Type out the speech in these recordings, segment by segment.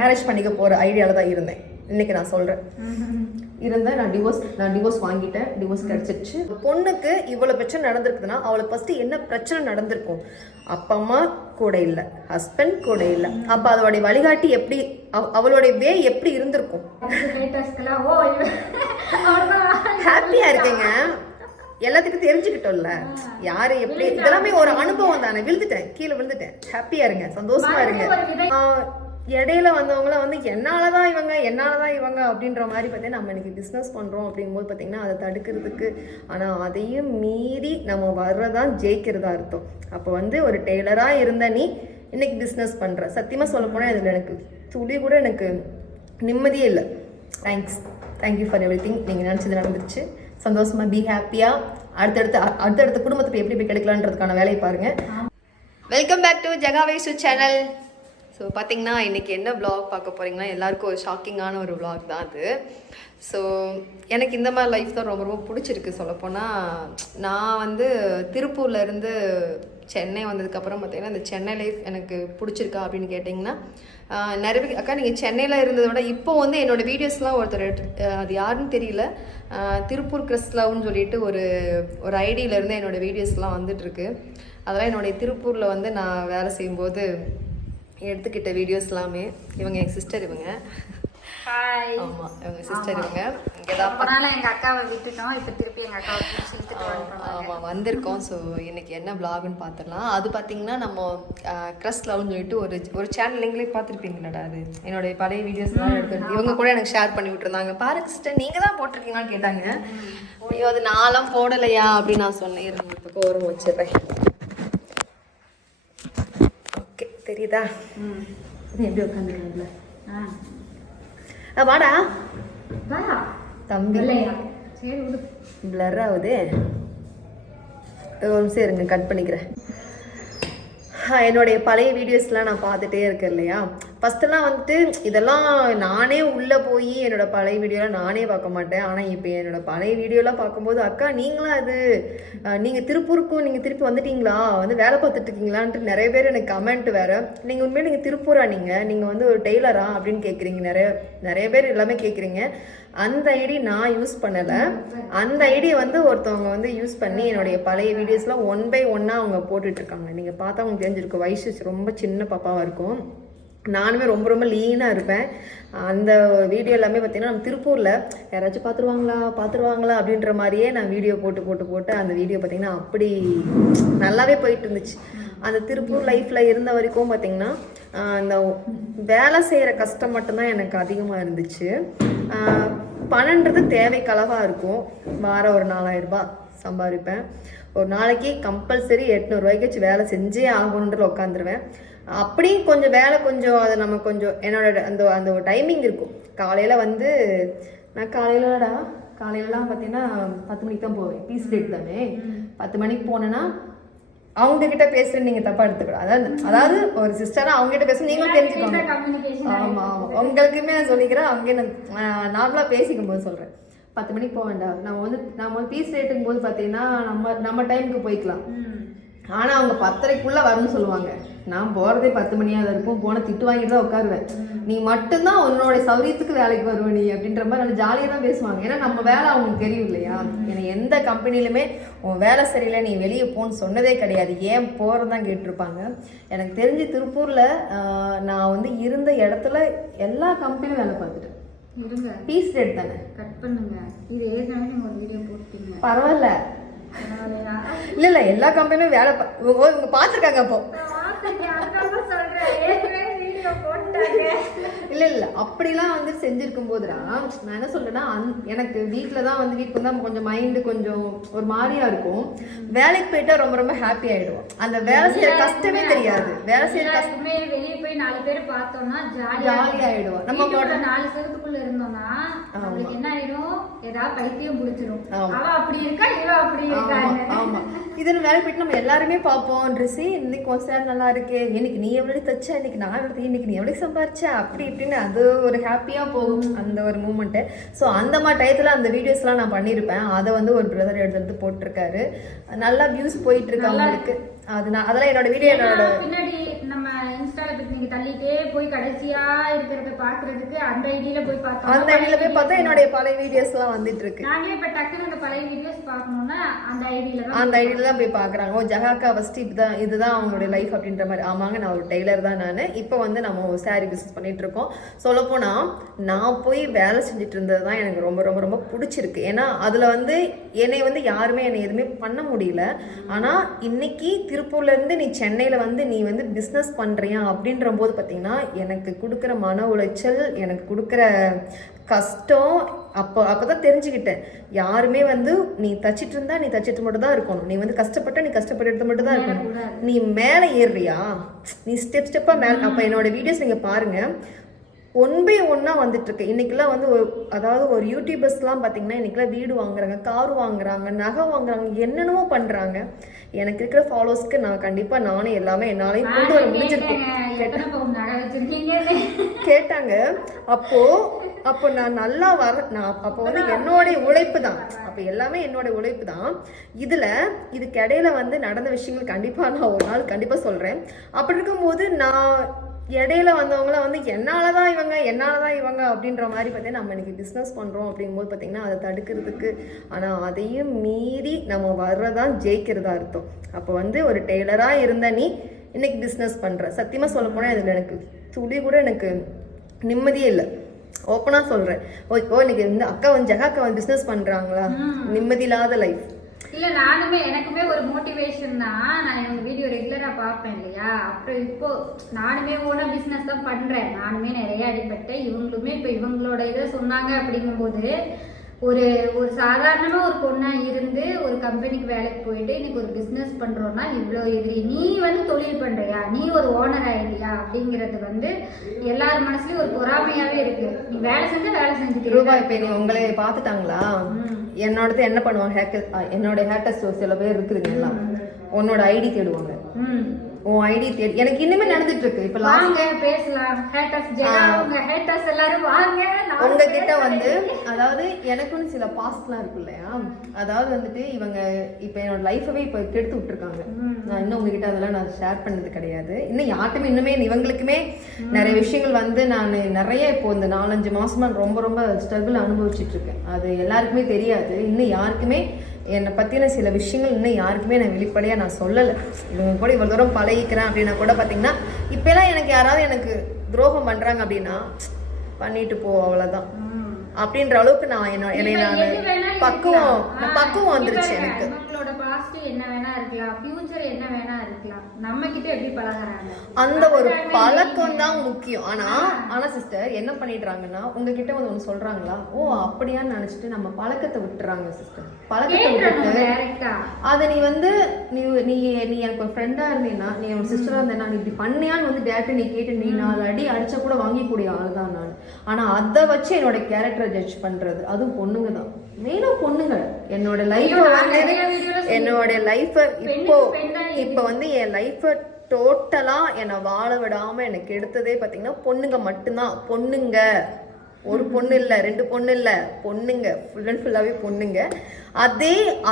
Marriage பண்ணிக்க போகிற ஐடியாவில் தான் இருந்தேன். இன்னைக்கு நான் சொல்கிறேன் இருந்தேன். நான் டிவோர்ஸ் வாங்கிட்டேன். டிவோர்ஸ் கிடச்சிருச்சு. பொண்ணுக்கு இவ்வளோ பிரச்சனை நடந்திருக்குதுன்னா அவளுக்கு ஃபஸ்ட்டு என்ன பிரச்சனை நடந்திருக்கும்? அப்பா அம்மா கூட இல்லை, ஹஸ்பண்ட் கூட இல்லை. அப்போ அதோடைய வழிகாட்டி எப்படி, அவளுடைய வே எப்படி இருந்திருக்கும்? ஹாப்பியாக இருக்கேங்க, எல்லாத்துக்கும் தெரிஞ்சுக்கிட்டோம்ல யாரு எப்படி. இதெல்லாமே ஒரு அனுபவம் தானே. கீழே விழுந்துட்டேன். ஹாப்பியா இருங்க, சந்தோஷமா இருங்க. இடையில வந்தவங்களாம் வந்து என்னாலதான் இவங்க அப்படின்ற மாதிரி பார்த்தீங்கன்னா நம்ம இன்னைக்கு பிஸ்னஸ் பண்றோம் அப்படிங்கும்போது பார்த்தீங்கன்னா அதை தடுக்கிறதுக்கு, ஆனால் அதையும் மீறி நம்ம வர்றதான் ஜெயிக்கிறதா அர்த்தம். அப்போ வந்து ஒரு டெய்லரா இருந்த நீ இன்னைக்கு பிஸ்னஸ் பண்ற. சத்தியமா சொல்ல போனா இதுல எனக்கு துளி கூட எனக்கு நிம்மதியே இல்லை. Thank you for everything. நீங்க நினைச்சது நடந்துருச்சு. சந்தோஷமா பி ஹாப்பியா அடுத்தடுத்த குடும்பத்துக்கு எப்படி போய் கிடைக்கலான்றதுக்கான வேலையை பாருங்க. வெல்கம் பேக் டு ஜெகாவேசு சேனல். ஸோ பார்த்தீங்கன்னா இன்றைக்கி என்ன vlog பார்க்க போகிறீங்கன்னா எல்லாருக்கும் ஒரு ஷாக்கிங்கான ஒரு vlog தான் அது. ஸோ எனக்கு இந்த மாதிரி லைஃப் தான் ரொம்ப ரொம்ப பிடிச்சிருக்கு. சொல்லப்போனால் நான் வந்து திருப்பூர்லேருந்து சென்னை வந்ததுக்கப்புறம் பார்த்தீங்கன்னா இந்த சென்னை லைஃப் எனக்கு பிடிச்சிருக்கா அப்படின்னு கேட்டிங்கன்னா நிறைய பேர் அக்கா நீங்கள் சென்னையில் இருந்ததை விட இப்போ வந்து என்னோடய வீடியோஸ்லாம் ஒருத்தர் அது யாருன்னு தெரியல, திருப்பூர் கிறிஸ் லவ்னு சொல்லிட்டு ஒரு ஐடியிலேருந்து என்னோடய வீடியோஸ்லாம் வந்துட்டுருக்கு. அதெல்லாம் என்னுடைய திருப்பூரில் வந்து நான் வேலை செய்யும்போது எடுத்துக்கிட்ட வீடியோஸ் எல்லாமே. இவங்க எங்கள் சிஸ்டர். இவங்க ஹாய். ஆமாம், இவங்க சிஸ்டர். இவங்க இங்கே தான் எங்கள் அக்காவை விட்டுட்டோம், இப்போ திருப்பி எங்கள் அக்காவை இழுத்துட்டு ஆமாம் வந்திருக்கோம். ஸோ இன்னைக்கு என்ன vlogன்னு பார்த்துடலாம். அது பார்த்தீங்கன்னா நம்ம கிரஸ் லவ்னு சொல்லிட்டு ஒரு சேனல் நீங்களே பார்த்துருப்பீங்களாடா. அது என்னுடைய பழைய வீடியோஸ்லாம் எடுத்து இவங்க கூட எனக்கு ஷேர் பண்ணி விட்டுருந்தாங்க. பாருங்க சிஸ்டர் நீங்கள் தான் போட்டிருக்கீங்களான்னு கேட்டாங்க. ஐயோ அது நான்லாம் போடலையா அப்படின்னு நான் சொன்னேன். இருங்க ஒரு பக்கம் ஓரம் வச்சிடுறேன். தெரியுதா எப்படி உட்காந்துருக்கீங்களா? வாடா தம்பி. பிளர் ஆகுது. ஒரு நிமிஷம் இருங்க, கட் பண்ணிக்கிறேன். என்னுடைய பழைய வீடியோஸ்லாம் நான் பார்த்துட்டே இருக்கேன் இல்லையா. ஃபஸ்ட்டெல்லாம் வந்துட்டு இதெல்லாம் நானே உள்ளே போய் என்னோட பழைய வீடியோலாம் நானே பார்க்க மாட்டேன். ஆனால் இப்போ என்னோட பழைய வீடியோலாம் பார்க்கும்போது அக்கா நீங்களா அது நீங்கள் திருப்பூருக்கும் நீங்கள் திருப்பி வந்துட்டீங்களா, வந்து வேலை பார்த்துட்டு இருக்கீங்களான்ட்டு நிறைய பேர் எனக்கு கமெண்ட் வேறு. நீங்கள் உண்மையாக நீங்கள் திருப்பூரா, நீங்கள் வந்து ஒரு டெய்லரா அப்படின்னு கேட்குறீங்க. நிறைய பேர் எல்லாமே கேட்குறீங்க. அந்த ஐடி நான் யூஸ் பண்ணலை. அந்த ஐடியை வந்து ஒருத்தவங்க வந்து யூஸ் பண்ணி என்னுடைய பழைய வீடியோஸ்லாம் 1 by 1 அவங்க போட்டுட்ருக்காங்க. நீங்கள் பார்த்தா உங்களுக்கு தெரிஞ்சிருக்கும். வயசு ரொம்ப சின்ன பாப்பாவாக இருக்கும். நானுமே ரொம்ப ரொம்ப லீனாக இருப்பேன். அந்த வீடியோ எல்லாமே பார்த்தீங்கன்னா நம்ம திருப்பூரில் யாராச்சும் பார்த்துருவாங்களா அப்படின்ற மாதிரியே நான் வீடியோ போட்டு அந்த வீடியோ பார்த்திங்கன்னா அப்படி நல்லாவே போயிட்டு இருந்துச்சு. அந்த திருப்பூர் லைஃப்பில் இருந்த வரைக்கும் பார்த்திங்கன்னா அந்த வேலை செய்கிற கஷ்டம் மட்டும்தான் எனக்கு அதிகமாக இருந்துச்சு. பணன்றது தேவைக்களவாக இருக்கும். வாரம் ஒரு 4000 ரூபாய் சம்பாதிப்பேன். ஒரு நாளைக்கு கம்பல்சரி 800 ரூபாய்க்கு வச்சு வேலை செஞ்சே ஆகணுன்ற உட்காந்துருவேன். அப்படியும் கொஞ்சம் வேலை அது நம்ம கொஞ்சம் என்னோட அந்த ஒரு டைமிங் இருக்கும். காலையில் வந்து நான் காலையிலலாம் பார்த்தீங்கன்னா 10 மணிக்கு தான் போவேன். பீஸ் டேட் தானே. 10 மணிக்கு போனேன்னா அவங்ககிட்ட பேசுறது நீங்கள் தப்பாக எடுத்துக்கூடாது. அதாவது ஒரு சிஸ்டராக அவங்ககிட்ட பேச நீங்களும் தெரிஞ்சுக்கோங்க. ஆமாம் உங்களுக்குமே நான் சொல்லிக்கிறேன். அவங்க நான் நார்மலாக பேசிக்கும் போது சொல்கிறேன். 10 மணிக்கு போக வேண்டாம். நம்ம பீஸ் ரேட்டுக்கும் போது பார்த்தீங்கன்னா நம்ம டைமுக்கு போய்க்கலாம். ஆனால் அவங்க 10:30க்குள்ளே வரணும்னு சொல்லுவாங்க. நான் போகிறதே 10 மணியாக தான் இருக்கும். போன திட்டு வாங்கிட்டு தான் உட்காருவேன். நீ மட்டும்தான் உன்னோட சௌரியத்துக்கு வேலைக்கு வருவ நீ அப்படின்ற மாதிரி நல்லா ஜாலியாக தான் பேசுவாங்க. ஏன்னா நம்ம வேலை அவங்களுக்கு தெரியும் இல்லையா. ஏன்னா எந்த கம்பெனிலுமே உன் வேலை சரியில்லை நீ வெளியே போன்னு சொன்னதே கிடையாது. ஏன் போகிறதான் கேட்டிருப்பாங்க. எனக்கு தெரிஞ்சு திருப்பூரில் நான் வந்து இருந்த இடத்துல எல்லா கம்பெனியும் வேலை பார்த்துட்டேன். பீஸ் ரேட் தானே. கட் பண்ணுங்க. இது ஏற்கனவே ஒரு வீடியோ போட்டீங்க. பரவாயில்ல. இல்லை எல்லா கம்பெனியும் வேலை இவங்க பார்த்துருக்காங்க. அப்போ இல்லை அப்படிலாம் வந்து செஞ்சிருக்கும் போதுதான் நான் என்ன சொல்றேன்னா எனக்கு வீட்டில் தான் வந்து வீட்டுக்கு வந்து கொஞ்சம் மைண்டு கொஞ்சம் ஒரு மாதிரியா இருக்கும். வேலைக்கு போயிட்டா ரொம்ப ரொம்ப ஹாப்பி ஆயிடுவோம். அந்த வேலை செய்யற கஷ்டமே தெரியாது. வேலை செய்யற கஷ்டமே வெளியே போய் 4 பேர் பார்த்தோம்னா ஜாலி ஆயிடுவோம். நம்ம 4 செவத்துக்குள்ள இருந்தோம்னா நம்மளுக்கு என்ன ஆயிடும், ஏதாவது பைத்தியம் பிடிச்சிரும். அவ அப்படி இருக்கா, இவ அப்படி இருக்கா. ஆமா இதுன்னு வேலை போயிட்டு நம்ம எல்லாருமே பார்ப்போம். ட்ரெஸ்ஸே இன்னைக்கு கொஞ்சம் நல்லா இருக்கு, இன்னைக்கு நீ எவ்வளவு தச்ச, இன்னைக்கு நான் எவ்வளவு, இன்னைக்கு நீ எவ்வளவு சம்பாரிச்ச, அப்படி இப்படின்னு அது ஒரு ஹாப்பியா போகும் அந்த ஒரு மூமெண்ட்டு. ஸோ அந்த மாதிரி டயத்துல அந்த வீடியோஸ்லாம் நான் பண்ணியிருப்பேன். அதை வந்து ஒரு பிரதர் எடுத்து போட்டிருக்காரு. நல்லா வியூஸ் போயிட்டு இருக்கு அவங்களுக்கு. அதெல்லாம் என்னோட வீடியோ பின்னாடி நம்ம இன்ஸ்டால போய் நீங்க தள்ளிட்டே போய் கடைசியா இருக்கிறத பாக்குறதுக்கு அந்த ஐடியில போய் பார்த்தோம். அந்த ஐடியில போய் பார்த்தா என்னுடைய பழைய வீடியோஸ் எல்லாம் வந்துட்டு இருக்கு. நாங்களே இப்ப டக்குனு அந்த பழைய வீடியோஸ் பார்க்கணும்னா அந்த ஐடியில தான் போய் பாக்குறாங்க. ஓ ஜகாக்கா ஃபர்ஸ்ட் இதுதான் அவங்களுடைய லைஃப் அப்படின்ற மாதிரி. ஆமாங்க, நான் ஒரு டெய்லர் தான் நான். இப்போ வந்து நம்ம சாரி பிசினஸ் பண்ணிட்டு இருக்கோம். சொல்லப்போனா நான் போய் வேலை செஞ்சுட்டு இருந்தது தான் எனக்கு ரொம்ப ரொம்ப ரொம்ப பிடிச்சிருக்கு. ஏன்னா அதுல வந்து என்னை வந்து யாருமே என்னை எதுவுமே பண்ண முடியல. ஆனா இன்னைக்கு திருப்பூர்ல இருந்து நீ சென்னையில வந்து நீ வந்து பிஸ்னஸ் பண்றியா அப்படின்ற போது பார்த்தீங்கன்னா எனக்கு கொடுக்குற மன உளைச்சல், எனக்கு கொடுக்குற கஷ்டம் அப்போதான் தெரிஞ்சுக்கிட்டேன். யாருமே வந்து நீ தச்சிட்டு இருந்தா நீ தச்சிட்டு மட்டும் தான் இருக்கணும். நீ வந்து கஷ்டப்பட்ட நீ கஷ்டப்பட்டு மட்டும் தான் இருக்கணும். நீ மேலே ஏறுறியா, நீ ஸ்டெப்பா மேலே. அப்போ என்னோட வீடியோஸ் நீங்க பாருங்க, 1 by 1 வந்துட்டு இருக்கு. இன்னைக்கெல்லாம் வந்து அதாவது ஒரு யூடியூபர்ஸ்லாம் பார்த்தீங்கன்னா இன்னைக்கெல்லாம் வீடு வாங்குறாங்க, கார் வாங்குறாங்க, நகை வாங்குறாங்க, என்னென்னமோ பண்றாங்க. எனக்கு இருக்கிற ஃபாலோவர்ஸ்க்கு நான் கண்டிப்பா நானும் எல்லாமே என்னாலையும் கொண்டு வர முடிஞ்சிருக்கும். கேட்டாங்க. அப்போ நான் நல்லா நான் அப்போ வந்து என்னோட உழைப்பு தான். அப்போ எல்லாமே என்னோட உழைப்பு தான். இதுக்கு இடையில வந்து நடந்த விஷயங்கள் கண்டிப்பா நான் ஒரு நாள் கண்டிப்பா சொல்றேன். அப்படி இருக்கும்போது நான் இடையில வந்தவங்களாம் வந்து என்னாலதான் இவங்க அப்படின்ற மாதிரி பார்த்தீங்கன்னா நம்ம இன்னைக்கு பிஸ்னஸ் பண்றோம் அப்படிங்கும்போது பார்த்தீங்கன்னா அதை தடுக்கிறதுக்கு, ஆனால் அதையும் மீறி நம்ம வர்றதான் ஜெயிக்கிறதா அர்த்தம். அப்போ வந்து ஒரு டெய்லரா இருந்த நீ இன்னைக்கு பிஸ்னஸ் பண்ற, சத்தியமா சொல்ல போனா இதுல எனக்கு துளி கூட எனக்கு நிம்மதியே இல்லை. ஓப்பனா சொல்றேன். இன்னைக்கு இந்த அக்கா வந்து ஜகாக்கா வந்து பிஸ்னஸ் பண்றாங்களா, நிம்மதி இல்லாத லைஃப். இல்ல எனக்குமே ஒரு மோட்டிவேஷன் தான். நான் எங்க வீடியோ ரெகுலரா பாப்பேன் இல்லையா. அப்புறம் இப்போ நானுமே ஓனா பிசினஸ் தான் பண்றேன். நானுமே நிறைய அடிபட்டேன். இவங்களுமே இப்ப இவங்களோட இதை சொன்னாங்க. அப்படிங்கும்போது ஒரு சாதாரணமா ஒரு பொண்ணா இருந்து ஒரு கம்பெனிக்கு வேலைக்கு போயிட்டு இன்னைக்கு ஒரு பிசினஸ் பண்றோம்னா இவ்வளவு எதிரி, நீ வந்து தொழில் பண்றியா, நீ ஒரு ஓனர் ஆயிட்டியா அப்படிங்கறது வந்து எல்லார் மனசுலயும் ஒரு பொறாமையாவே இருக்கு. நீ வேலை செஞ்சுட்டு ரூபாய் பேர் உங்களை பாத்துட்டாங்களா? என்னோடது என்ன பண்ணுவாங்க, என்னோட ஹேட்டர்ஸ் சில பேர் இருக்குதுங்களா, உன்னோட ஐடி தேடுவாங்க. உன் ஐடி தேடி எனக்கு இன்னுமே நடந்துட்டு இருக்கு. இப்ப வாங்க பேசலாம், ஹேட்டர்ஸ் எல்லாரும் வாங்க உங்ககிட்ட வந்து. அதாவது எனக்குன்னு சில பாஸ்ட்லாம் இருக்கு இல்லையா, அதாவது வந்துட்டு இவங்க இப்ப என்னோட லைஃபவே இப்ப கெடுத்து விட்டுருக்காங்க. நான் இன்னும் உங்ககிட்ட அதெல்லாம் நான் ஷேர் பண்ணது கிடையாது. இன்னும் யார்ட்டுமே இன்னுமே இவங்களுக்குமே நிறைய விஷயங்கள் வந்து நான் நிறைய இப்போ இந்த 4-5 மாசமா ரொம்ப ரொம்ப ஸ்ட்ரகிள் அனுபவிச்சுட்டு இருக்கேன். அது எல்லாருக்குமே தெரியாது. இன்னும் யாருக்குமே என்னை பற்றின சில விஷயங்கள் இன்னும் யாருக்குமே நான் வெளிப்படையாக நான் சொல்லலை. இவங்க கூட இவ்வளோ தூரம் பழகிக்கிறேன் அப்படின்னா கூட பார்த்தீங்கன்னா இப்போலாம் எனக்கு யாராவது எனக்கு துரோகம் பண்ணுறாங்க அப்படின்னா பண்ணிட்டு போ அவ்வளோதான் அப்படின்ற அளவுக்கு நான் என்னை நான் பக்குவம் வந்துருச்சு எனக்கு. என்ன வேணா இருக்கலாம், ஃபியூச்சர் என்ன வேணா இருக்கலாம், நம்ம கிட்ட எப்படி பழகுறாங்க அந்த ஒரு பழக்கம் தான் முக்கியம். ஆனா சிஸ்டர் என்ன பண்ணிடுறாங்கன்னா உங்ககிட்ட வந்து ஒண்ணு சொல்றாங்களா, ஓ அப்படியான்னு நினைச்சிட்டு நம்ம பழக்கத்தை விட்டுறாங்க சிஸ்டர். பழக்கத்தை விட்டுட்டு அதை நீ வந்து நீ எனக்கு ஒரு ஃப்ரெண்டா இருந்தீங்கன்னா, நீ ஒரு சிஸ்டரா இருந்தேன்னா, நீ இப்படி பண்ணியான்னு வந்து டேரக்டா நீ கேட்டு நீ 4 அடி அடிச்சா கூட வாங்கிக்கூடிய ஆள் தான் நான். ஆனா அதை வச்சு என்னோட கேரக்டரை ஜட்ஜ் பண்றது, அதுவும் பொண்ணுங்க தான், மெயினாக பொண்ணுங்க. என்னோட லைஃப் இப்போ வந்து என் லைஃப் டோட்டலா என்னை வாழ விடாம எனக்கு எடுத்ததே பார்த்தீங்கன்னா பொண்ணுங்க மட்டும்தான். பொண்ணுங்க, ஒரு பொண்ணு இல்லை, 2 பொண்ணு இல்லை, பொண்ணுங்க, ஃபுல் அண்ட் ஃபுல்லாவே பொண்ணுங்க.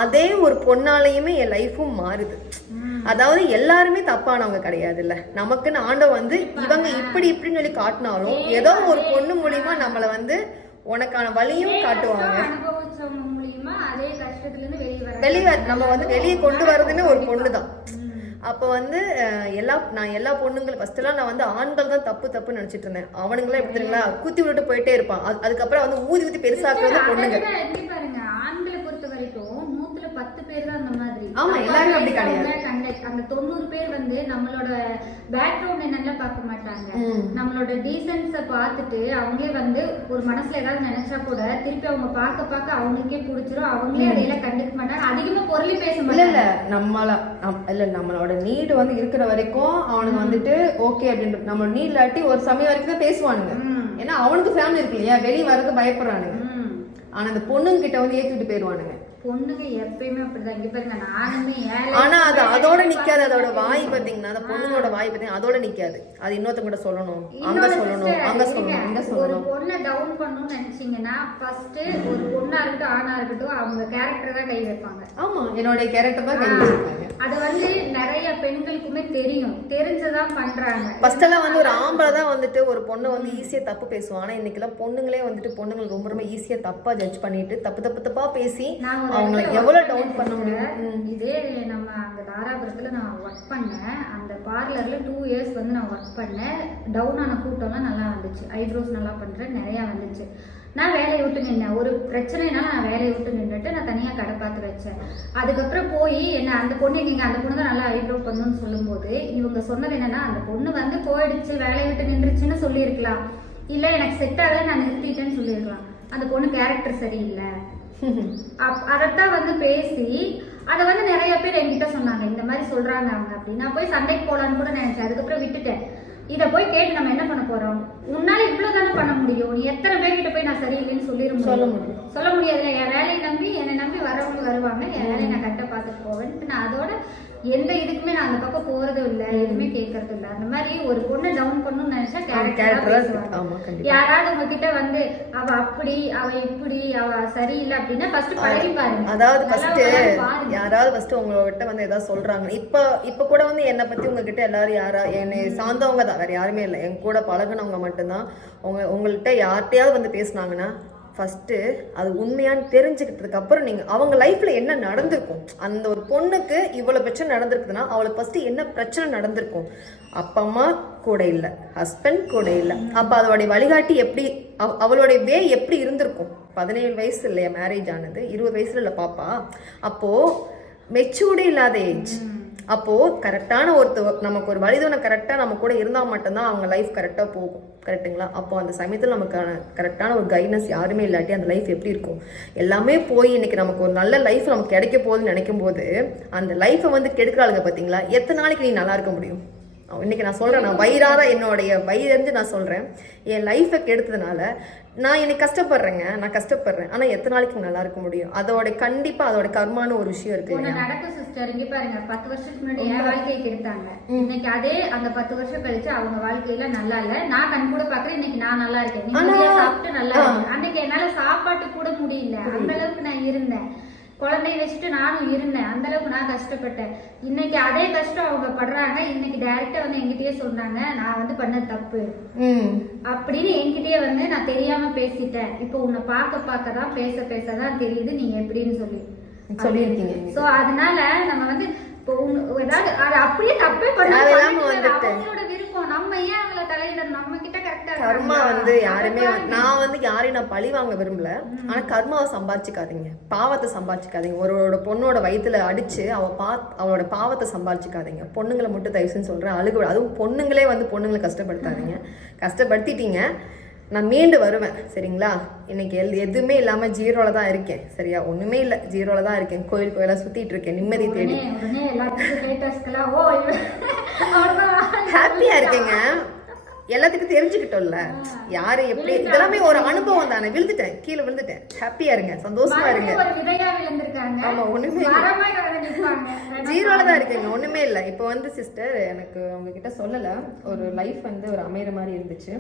அதே ஒரு பொண்ணாலையுமே என் லைஃபும் மாறுது. அதாவது எல்லாருமே தப்பானவங்க கிடையாது இல்ல, நமக்குன்னு ஆண்டவன் வந்து இவங்க இப்படின்னு சொல்லி காட்டினாலும் ஏதோ ஒரு பொண்ணு மூலியமா நம்மளை வந்து உனக்கான வழியும் காட்டுவாங்க. வெளியே நம்ம வந்து வெளியே கொண்டு வர்றதுமே ஒரு பொண்ணு தான். அப்போ வந்து நான் எல்லா பொண்ணுங்களும் ஃபர்ஸ்ட் எல்லாம் நான் வந்து ஆண்கள் தான் தப்புன்னு நினைச்சிட்டு இருந்தேன். அவனுங்களாம் எப்படி தெரியுங்களா, குத்தி விட்டு போயிட்டே இருப்பான். அதுக்கப்புறம் வந்து ஊதி பெருசாக்குறது பொண்ணுங்க. ஆண்களை பொறுத்த வரைக்கும் 10 பேர் தான் அந்த மாதிரி. ஆமா, எல்லாரும் அப்படி கிடையாது. அந்த 90 பேர் வந்து நம்மளோட பேக்ரவுண்ட் என்னன்னு பார்க்க மாட்டாங்க. நம்மளோட டீசன்ஸ பார்த்துட்டு அவங்களே வந்து ஒரு மனசுல ஏதாவது நினைச்சா கூட திருப்பி அவங்க பார்க்க அவங்களுக்கே பிடிச்சிரும். அவங்களே அதையெல்லாம் கண்டுக்க மாட்டாங்க. அதிகமா பொருளி பேச மாட்டாங்க. நம்மளோட நீடு வந்து இருக்கிற வரைக்கும் அவனுக்கு வந்துட்டு ஓகே அப்படின்ற நம்மளோட நீட் இல்லாட்டி ஒரு சமயம் வரைக்கும் தான் பேசுவானுங்க. ஏன்னா அவனுக்கு ஃபேமிலி இருக்கு இல்லையா, வெளியே வரது பயப்படுறானுங்க. ஆனா அந்த பொண்ணுங்க கிட்ட வந்து ஏத்திட்டு போயிருவானுங்க. பொண்ணுங்க எப்பயுமே அப்படிதான். இங்க பாருங்க, நானுமே ஆனா அது அதோட நிக்காது. அதோட வாய் பாத்தீங்கன்னா, அந்த பொண்ணுங்களோட வாய் பாத்தீங்கன்னா அதோட நிக்காது. அது இன்னொருத்தங்க கூட சொல்லணும், அங்க சொல்லணும், இங்க சொல்லணும். சொல்லணும். பொண்ணை டவுன் பண்ணணும்னு நினைச்சீங்கன்னா ஃபர்ஸ்ட் ஒரு பொண்ணா இருக்கட்டும் ஆணா இருக்கட்டும் அவங்க கேரக்டர் தான் கை வைப்பாங்க. ஆமா, என்னோட கேரக்டர் தான் கை வச்சிருக்காங்க. அது வந்து நிறைய பெண்களுக்குமே தெரியும், தெரிஞ்சுதான் பண்றாங்க. ஃபர்ஸ்ட் எல்லாம் வந்து ஒரு ஆம்பளை தான் வந்துட்டு ஒரு பொண்ணை வந்து ஈஸியா தப்பு பேசுவாங்க. ஆனா இன்னைக்கெல்லாம் பொண்ணுங்களே வந்துட்டு பொண்ணுங்களை ரொம்ப ரொம்ப ஈஸியா தப்பா ஜட்ஜ் பண்ணிட்டு தப்பா பேசி அவங்களை எவ்வளவு டவுன் பண்ண முடியும். இதே நம்ம அங்க தாராபுரத்துல நான் ஒர்க் பண்ணேன். அந்த பார்லர்ல 2 இயர்ஸ் வந்து நான் ஒர்க் பண்ணேன். டவுன் ஆன கூட்டம்லாம் நல்லா வந்துச்சு, ஐப்ரோஸ் நல்லா பண்றேன், நிறைய வந்துச்சு. நான் வேலையை விட்டு நின்னேன். ஒரு பிரச்சனைனால நான் வேலையை விட்டு நின்றுட்டு நான் தனியாக கடை பார்த்து வச்சேன். அதுக்கப்புறம் போய் என்ன அந்த பொண்ணு நீங்கள் அந்த பொண்ணு தான் நல்லா ஐப்ரோ பண்ணணும்னு சொல்லும்போது இவங்க சொன்னது என்னன்னா, அந்த பொண்ணு வந்து போயிடுச்சு வேலையை விட்டு நின்றுச்சுன்னு சொல்லியிருக்கலாம், இல்லை எனக்கு செட் ஆகலை நான் நிறுத்திட்டேன்னு சொல்லியிருக்கலாம். அந்த பொண்ணு கேரக்டர் சரியில்லை அதைத்தான் வந்து பேசி அதை வந்து நிறைய பேர் என்கிட்ட சொன்னாங்க, இந்த மாதிரி சொல்றாங்க அவங்க அப்படின்னு. நான் போய் சண்டைக்கு போகலான்னு கூட நினைச்சேன், அதுக்கப்புறம் விட்டுட்டேன். இதை போய் கேட்டு நம்ம என்ன பண்ண போறோம்? உன்னால இவ்வளவு தானே பண்ண முடியும், நீ எத்தனை பேர்கிட்ட போய் நான் சரியில்லைன்னு சொல்ல முடியாதுல்ல. என் வேலையை நம்பி என்னை நம்பி வரவங்க வருவாங்க, என் வேலையை நான் கரெக்டாக பார்த்துட்டு போவேன். நான் அதோட எந்த இதுக்குமே நான் அந்த பக்கம் போறதும் இல்லை, எதுவுமே கேட்கறது இல்லை. அந்த மாதிரி ஒரு பொண்ணை டவுன் பண்ணணும்னு நினைச்சா கேரக்டர். யாராவது உங்ககிட்ட வந்து அவ அப்படி அவ இப்படி அவ சரியில்லை அப்படின்னா ஃபர்ஸ்ட் பழகி பாருங்க. அதாவது யாராவது ஃபர்ஸ்ட் உங்ககிட்ட வந்து ஏதாவது சொல்றாங்க. இப்ப கூட வந்து என்னை பத்தி உங்ககிட்ட எல்லாரும் என்னை சார்ந்தவங்க தான், வேற யாருமே இல்லை, என் கூட பழகினவங்க மட்டும்தான். உங்கள்கிட்ட யார்கிட்டயாவது வந்து பேசினாங்கன்னா ஃபஸ்ட்டு அது உண்மையான்னு தெரிஞ்சுக்கிட்டதுக்கு அப்புறம் நீங்கள் அவங்க லைஃப்பில் என்ன நடந்திருக்கும், அந்த ஒரு பொண்ணுக்கு இவ்வளோ பிரச்சனை நடந்திருக்குதுன்னா அவளுக்கு ஃபஸ்ட்டு என்ன பிரச்சனை நடந்திருக்கும். அப்பா அம்மா கூட இல்லை, ஹஸ்பண்ட் கூட இல்லை, அப்போ அதோடைய வழிகாட்டி எப்படி அவளுடைய வே எப்படி இருந்திருக்கும். 17 வயசு இல்லையா மேரேஜ் ஆனது, 20 வயசுல இல்லை பாப்பா. அப்போது மெச்சூர்டே இல்லாத ஏஜ். அப்போது கரெக்டான நமக்கு ஒரு வழிதுணை கரெக்டாக நம்ம கூட இருந்தால் மட்டும்தான் அவங்க லைஃப் கரெக்டாக போகும். கரெக்டுங்களா? அப்போ அந்த சமயத்தில் நமக்கான கரெக்டான ஒரு கைட்னஸ் யாருமே இல்லாட்டி அந்த லைஃப் எப்படி இருக்கும்? எல்லாமே போய் இன்னைக்கு நமக்கு ஒரு நல்ல லைஃப் நமக்கு கிடைக்க போகுதுன்னு நினைக்கும் போது அந்த லைஃப்பை வந்து கெடுக்கிறாளுங்க பார்த்தீங்களா? எத்தனை நாளைக்கு நீ நல்லா இருக்க முடியும்? இன்னைக்கு நான் சொல்கிறேன், நான் வயிறார என்னுடைய வயிறந்து நான் சொல்கிறேன், என் லைஃப்பை கெடுத்ததுனால நான் என்னை கஷ்டப்படுறேங்க, நான் கஷ்டப்படுறேன். ஆனால் எத்தனை நாளைக்கு நல்லா இருக்க முடியும்? அதோட கண்டிப்பாக அதோட கர்மான ஒரு விஷயம் இருக்கு. நடக்கும் சிஸ்டர். இங்கே பாருங்க, 10 வருஷத்துக்கு முன்னாடி என் வாழ்க்கையை கெடுத்தாங்க. இன்னைக்கு அதே அந்த 10 வருஷம் கழிச்சு அவங்க வாழ்க்கையில நல்லா இல்லை, நான் கண் கூட பாக்குறேன். இன்னைக்கு நான் நல்லா இருக்கேன், சாப்பிட்டு நல்லா இருக்கேன். அன்னைக்கு என்னால சாப்பாட்டு கூட முடியல, அந்த அளவுக்கு நான் இருந்தேன். குழந்தைய வச்சுட்டு நானும் இருந்தேன், அந்த அளவுக்கு நான் கஷ்டப்பட்டேன். இன்னைக்கு அதே கஷ்டம் அவங்க படுறாங்க. இன்னைக்கு டைரக்டா வந்து என்கிட்டயே சொல்றாங்க, நான் வந்து பண்ண தப்பு அப்படின்னு என்கிட்டயே வந்து நான் தெரியாம பேசிட்டேன். இப்போ உன்னை பார்க்க தான் பேசதான் தெரியுது நீங்க எப்படின்னு சொல்லியிருக்கீங்க. சோ அதனால நம்ம வந்து ஏதாவது அது அப்படியே தப்பே பண்ணோட விருப்பம், நம்ம ஏன் அவங்கள தலையிடணும்? நம்ம கிட்ட கரெக்டா கர்மா வந்து யாருமே நான் வந்து யாரையும் நான் பழி வாங்க விரும்பல. ஆனா கர்மாவை சம்பாதிச்சுக்காதீங்க, பாவத்தை சம்பாதிச்சுக்காதீங்க. ஒரு பொண்ணோட வயிற்றுல அடிச்சு அவளோட பாவத்தை சம்பாதிச்சுக்காதீங்க. பொண்ணுங்களை மட்டும் தயவுன்னு சொல்றேன், அழுகு. அதுவும் பொண்ணுங்களே வந்து பொண்ணுங்களை கஷ்டப்படுத்தாதீங்க. கஷ்டப்படுத்திட்டீங்க, நான் மீண்டு வருவேன். சரிங்களா? இன்னைக்கு எதுவுமே இல்லாம ஜீரோல தான் இருக்கேன். சரியா? ஒண்ணுமே இல்லை, ஜீரோல தான் இருக்கேன். கோயிலா சுத்திட்டு இருக்கேன், நிம்மதி தேடி ஹாப்பியா இருக்கேங்க. எல்லாத்துக்கும் தெரிஞ்சுக்கிட்டோம்ல யாரு எப்படி, இதெல்லாமே ஒரு அனுபவம் தானே. கீழே விழுந்துட்டேன். ஹாப்பியா இருங்க, சந்தோஷமா இருங்க. ஆமா, ஒண்ணுமே ஜீரோல தான் இருக்கேங்க, ஒண்ணுமே இல்லை. இப்போ வந்து சிஸ்டர் எனக்கு உங்ககிட்ட சொல்லல, ஒரு லைஃப் வந்து ஒரு அமைகிற மாதிரி இருந்துச்சு.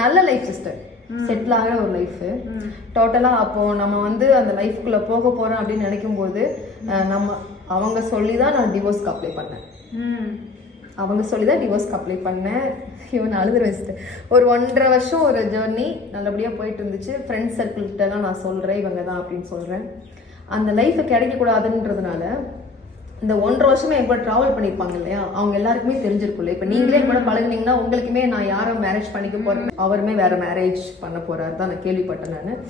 நல்ல லைஃப் சிஸ்டர், செட்டில் ஆகிற ஒரு லைஃப் டோட்டலா. அப்போ நம்ம வந்து அந்த லைஃப்குள்ள போக போறோம் அப்படின்னு நினைக்கும் போது அவங்க சொல்லிதான் நான் டிவோர்ஸ்க்கு அப்ளை பண்ணேன். இவன் அழுதுற வச்சுட்டு ஒரு 1.5 வருஷம் ஒரு ஜேர்னி நல்லபடியாக போயிட்டு இருந்துச்சு. ஃப்ரெண்ட்ஸ் சர்க்கிள்கிட்டலாம் நான் சொல்கிறேன் இவங்க தான் அப்படின்னு சொல்கிறேன். அந்த லைஃப்பை கிடைக்கக்கூடாதுன்றதுனால இந்த 1.5 வருஷமே என் கூட ட்ராவல் பண்ணியிருப்பாங்க இல்லையா, அவங்க எல்லாருக்குமே தெரிஞ்சிருக்கும்ல. இப்போ நீங்களே கூட பழகுனீங்கன்னா உங்களுக்குமே நான் யாரை மேரேஜ் பண்ணிக்க போகிறேன், அவருமே வேறு மேரேஜ் பண்ண போகிறாரு தான் நான் கேள்விப்பட்டேன். நான்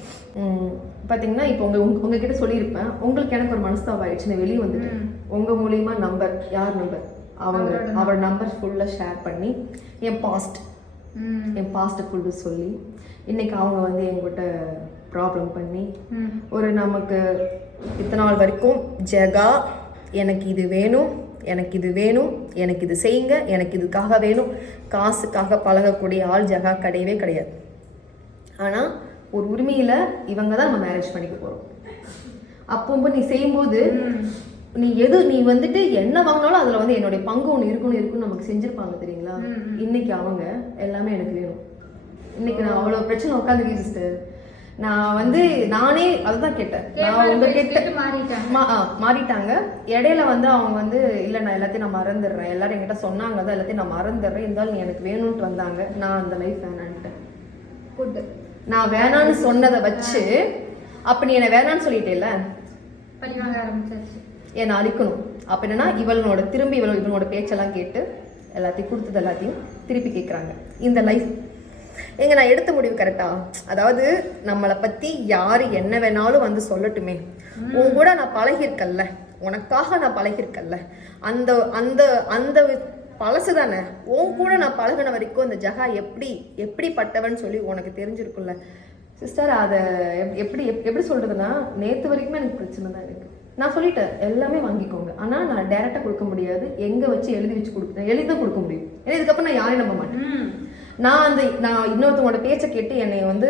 பார்த்தீங்கன்னா இப்போ உங்ககிட்ட சொல்லியிருப்பேன், உங்களுக்கு எனக்கு ஒரு மனஸ்தாபம் ஆயிடுச்சுன்னு வெளியே வந்துட்டேன். உங்கள் மூலியமாக யார் நம்பர் அவரோட நம்பர் ஃபுல்லாக ஷேர் பண்ணி என் பாஸ்ட்டை ஃபுல்லு சொல்லி இன்னைக்கு அவங்க வந்து என்கிட்ட ப்ராப்ளம் பண்ணி ஒரு நமக்கு இத்தனை நாள் வரைக்கும் ஜெகா எனக்கு இது வேணும், எனக்கு இது செய்யுங்க, எனக்கு இதுக்காக வேணும், காசுக்காக பழகக்கூடிய ஆள் ஜெகா கிடையவே கிடையாது. ஆனால் ஒரு உரிமையில் இவங்க தான் நம்ம மேரேஜ் பண்ணிக்க போகிறோம். அப்போ நீ செய்யும்போது நீ வந்துட்டு என்ன வாங்கினாலும் அதுல வந்து என்னுடைய பங்கு ஒன்று இருக்குன்னு நமக்கு செஞ்சிருப்பாங்க தெரியுங்களா. இன்னைக்கு அவங்க எல்லாமே எனக்கு வேணும், இன்னைக்கு நான் அவ்வளவு பிரச்சனை உட்காந்துருக்கேன் சிஸ்டர். நான் வந்து நானே அதுதான் கேட்டேன். நான் உங்ககிட்ட மாறிட்டாங்க. இடையில வந்து அவங்க வந்து இல்ல நான் எல்லாத்தையும் நான் மறந்துடுறேன், எல்லாரும் என்கிட்ட சொன்னாங்க தான் எல்லாத்தையும் நான் மறந்துடுறேன், இருந்தாலும் நீ எனக்கு வேணும்ட்டு வந்தாங்க. நான் அந்த லைஃப் வேணான்ட்டேன். நான் வேணான்னு சொன்னதை வச்சு அப்ப நீ என்ன வேணான்னு சொல்லிட்டேல, என்னை அழிக்கணும். அப்ப என்னன்னா இவளோட திரும்பி இவளோட பேச்செல்லாம் கேட்டு எல்லாத்தையும் கொடுத்தது எல்லாத்தையும் திருப்பி கேட்குறாங்க. இந்த லைஃப் எங்க நான் எடுத்த முடிவு கரெக்டா? அதாவது நம்மளை பத்தி யாரு என்ன வேணாலும் வந்து சொல்லட்டுமே, உன் கூட நான் பழகிருக்கல்ல, உனக்காக நான் பழகிருக்கல்ல, அந்த அந்த அந்த பழசு தானே. உன் கூட நான் பழகின வரைக்கும் அந்த ஜகா எப்படிப்பட்டவன் சொல்லி உனக்கு தெரிஞ்சிருக்குல்ல சிஸ்டர். அதை எப்படி சொல்றதுன்னா, நேற்று வரைக்குமே எனக்கு பிரச்சனை தான் இருக்கு. நான் சொல்லிட்டேன் எல்லாமே வாங்கிக்கோங்க, ஆனா நான் டைரக்டா கொடுக்க முடியாது, எங்க வச்சு எழுதி தான் கொடுக்க முடியும். ஏன்னா இதுக்கப்புறம் நான் யாரையும் நம்ப மாட்டேன். நான் இன்னொருத்தவங்களோட பேச்சை கேட்டு என்னை வந்து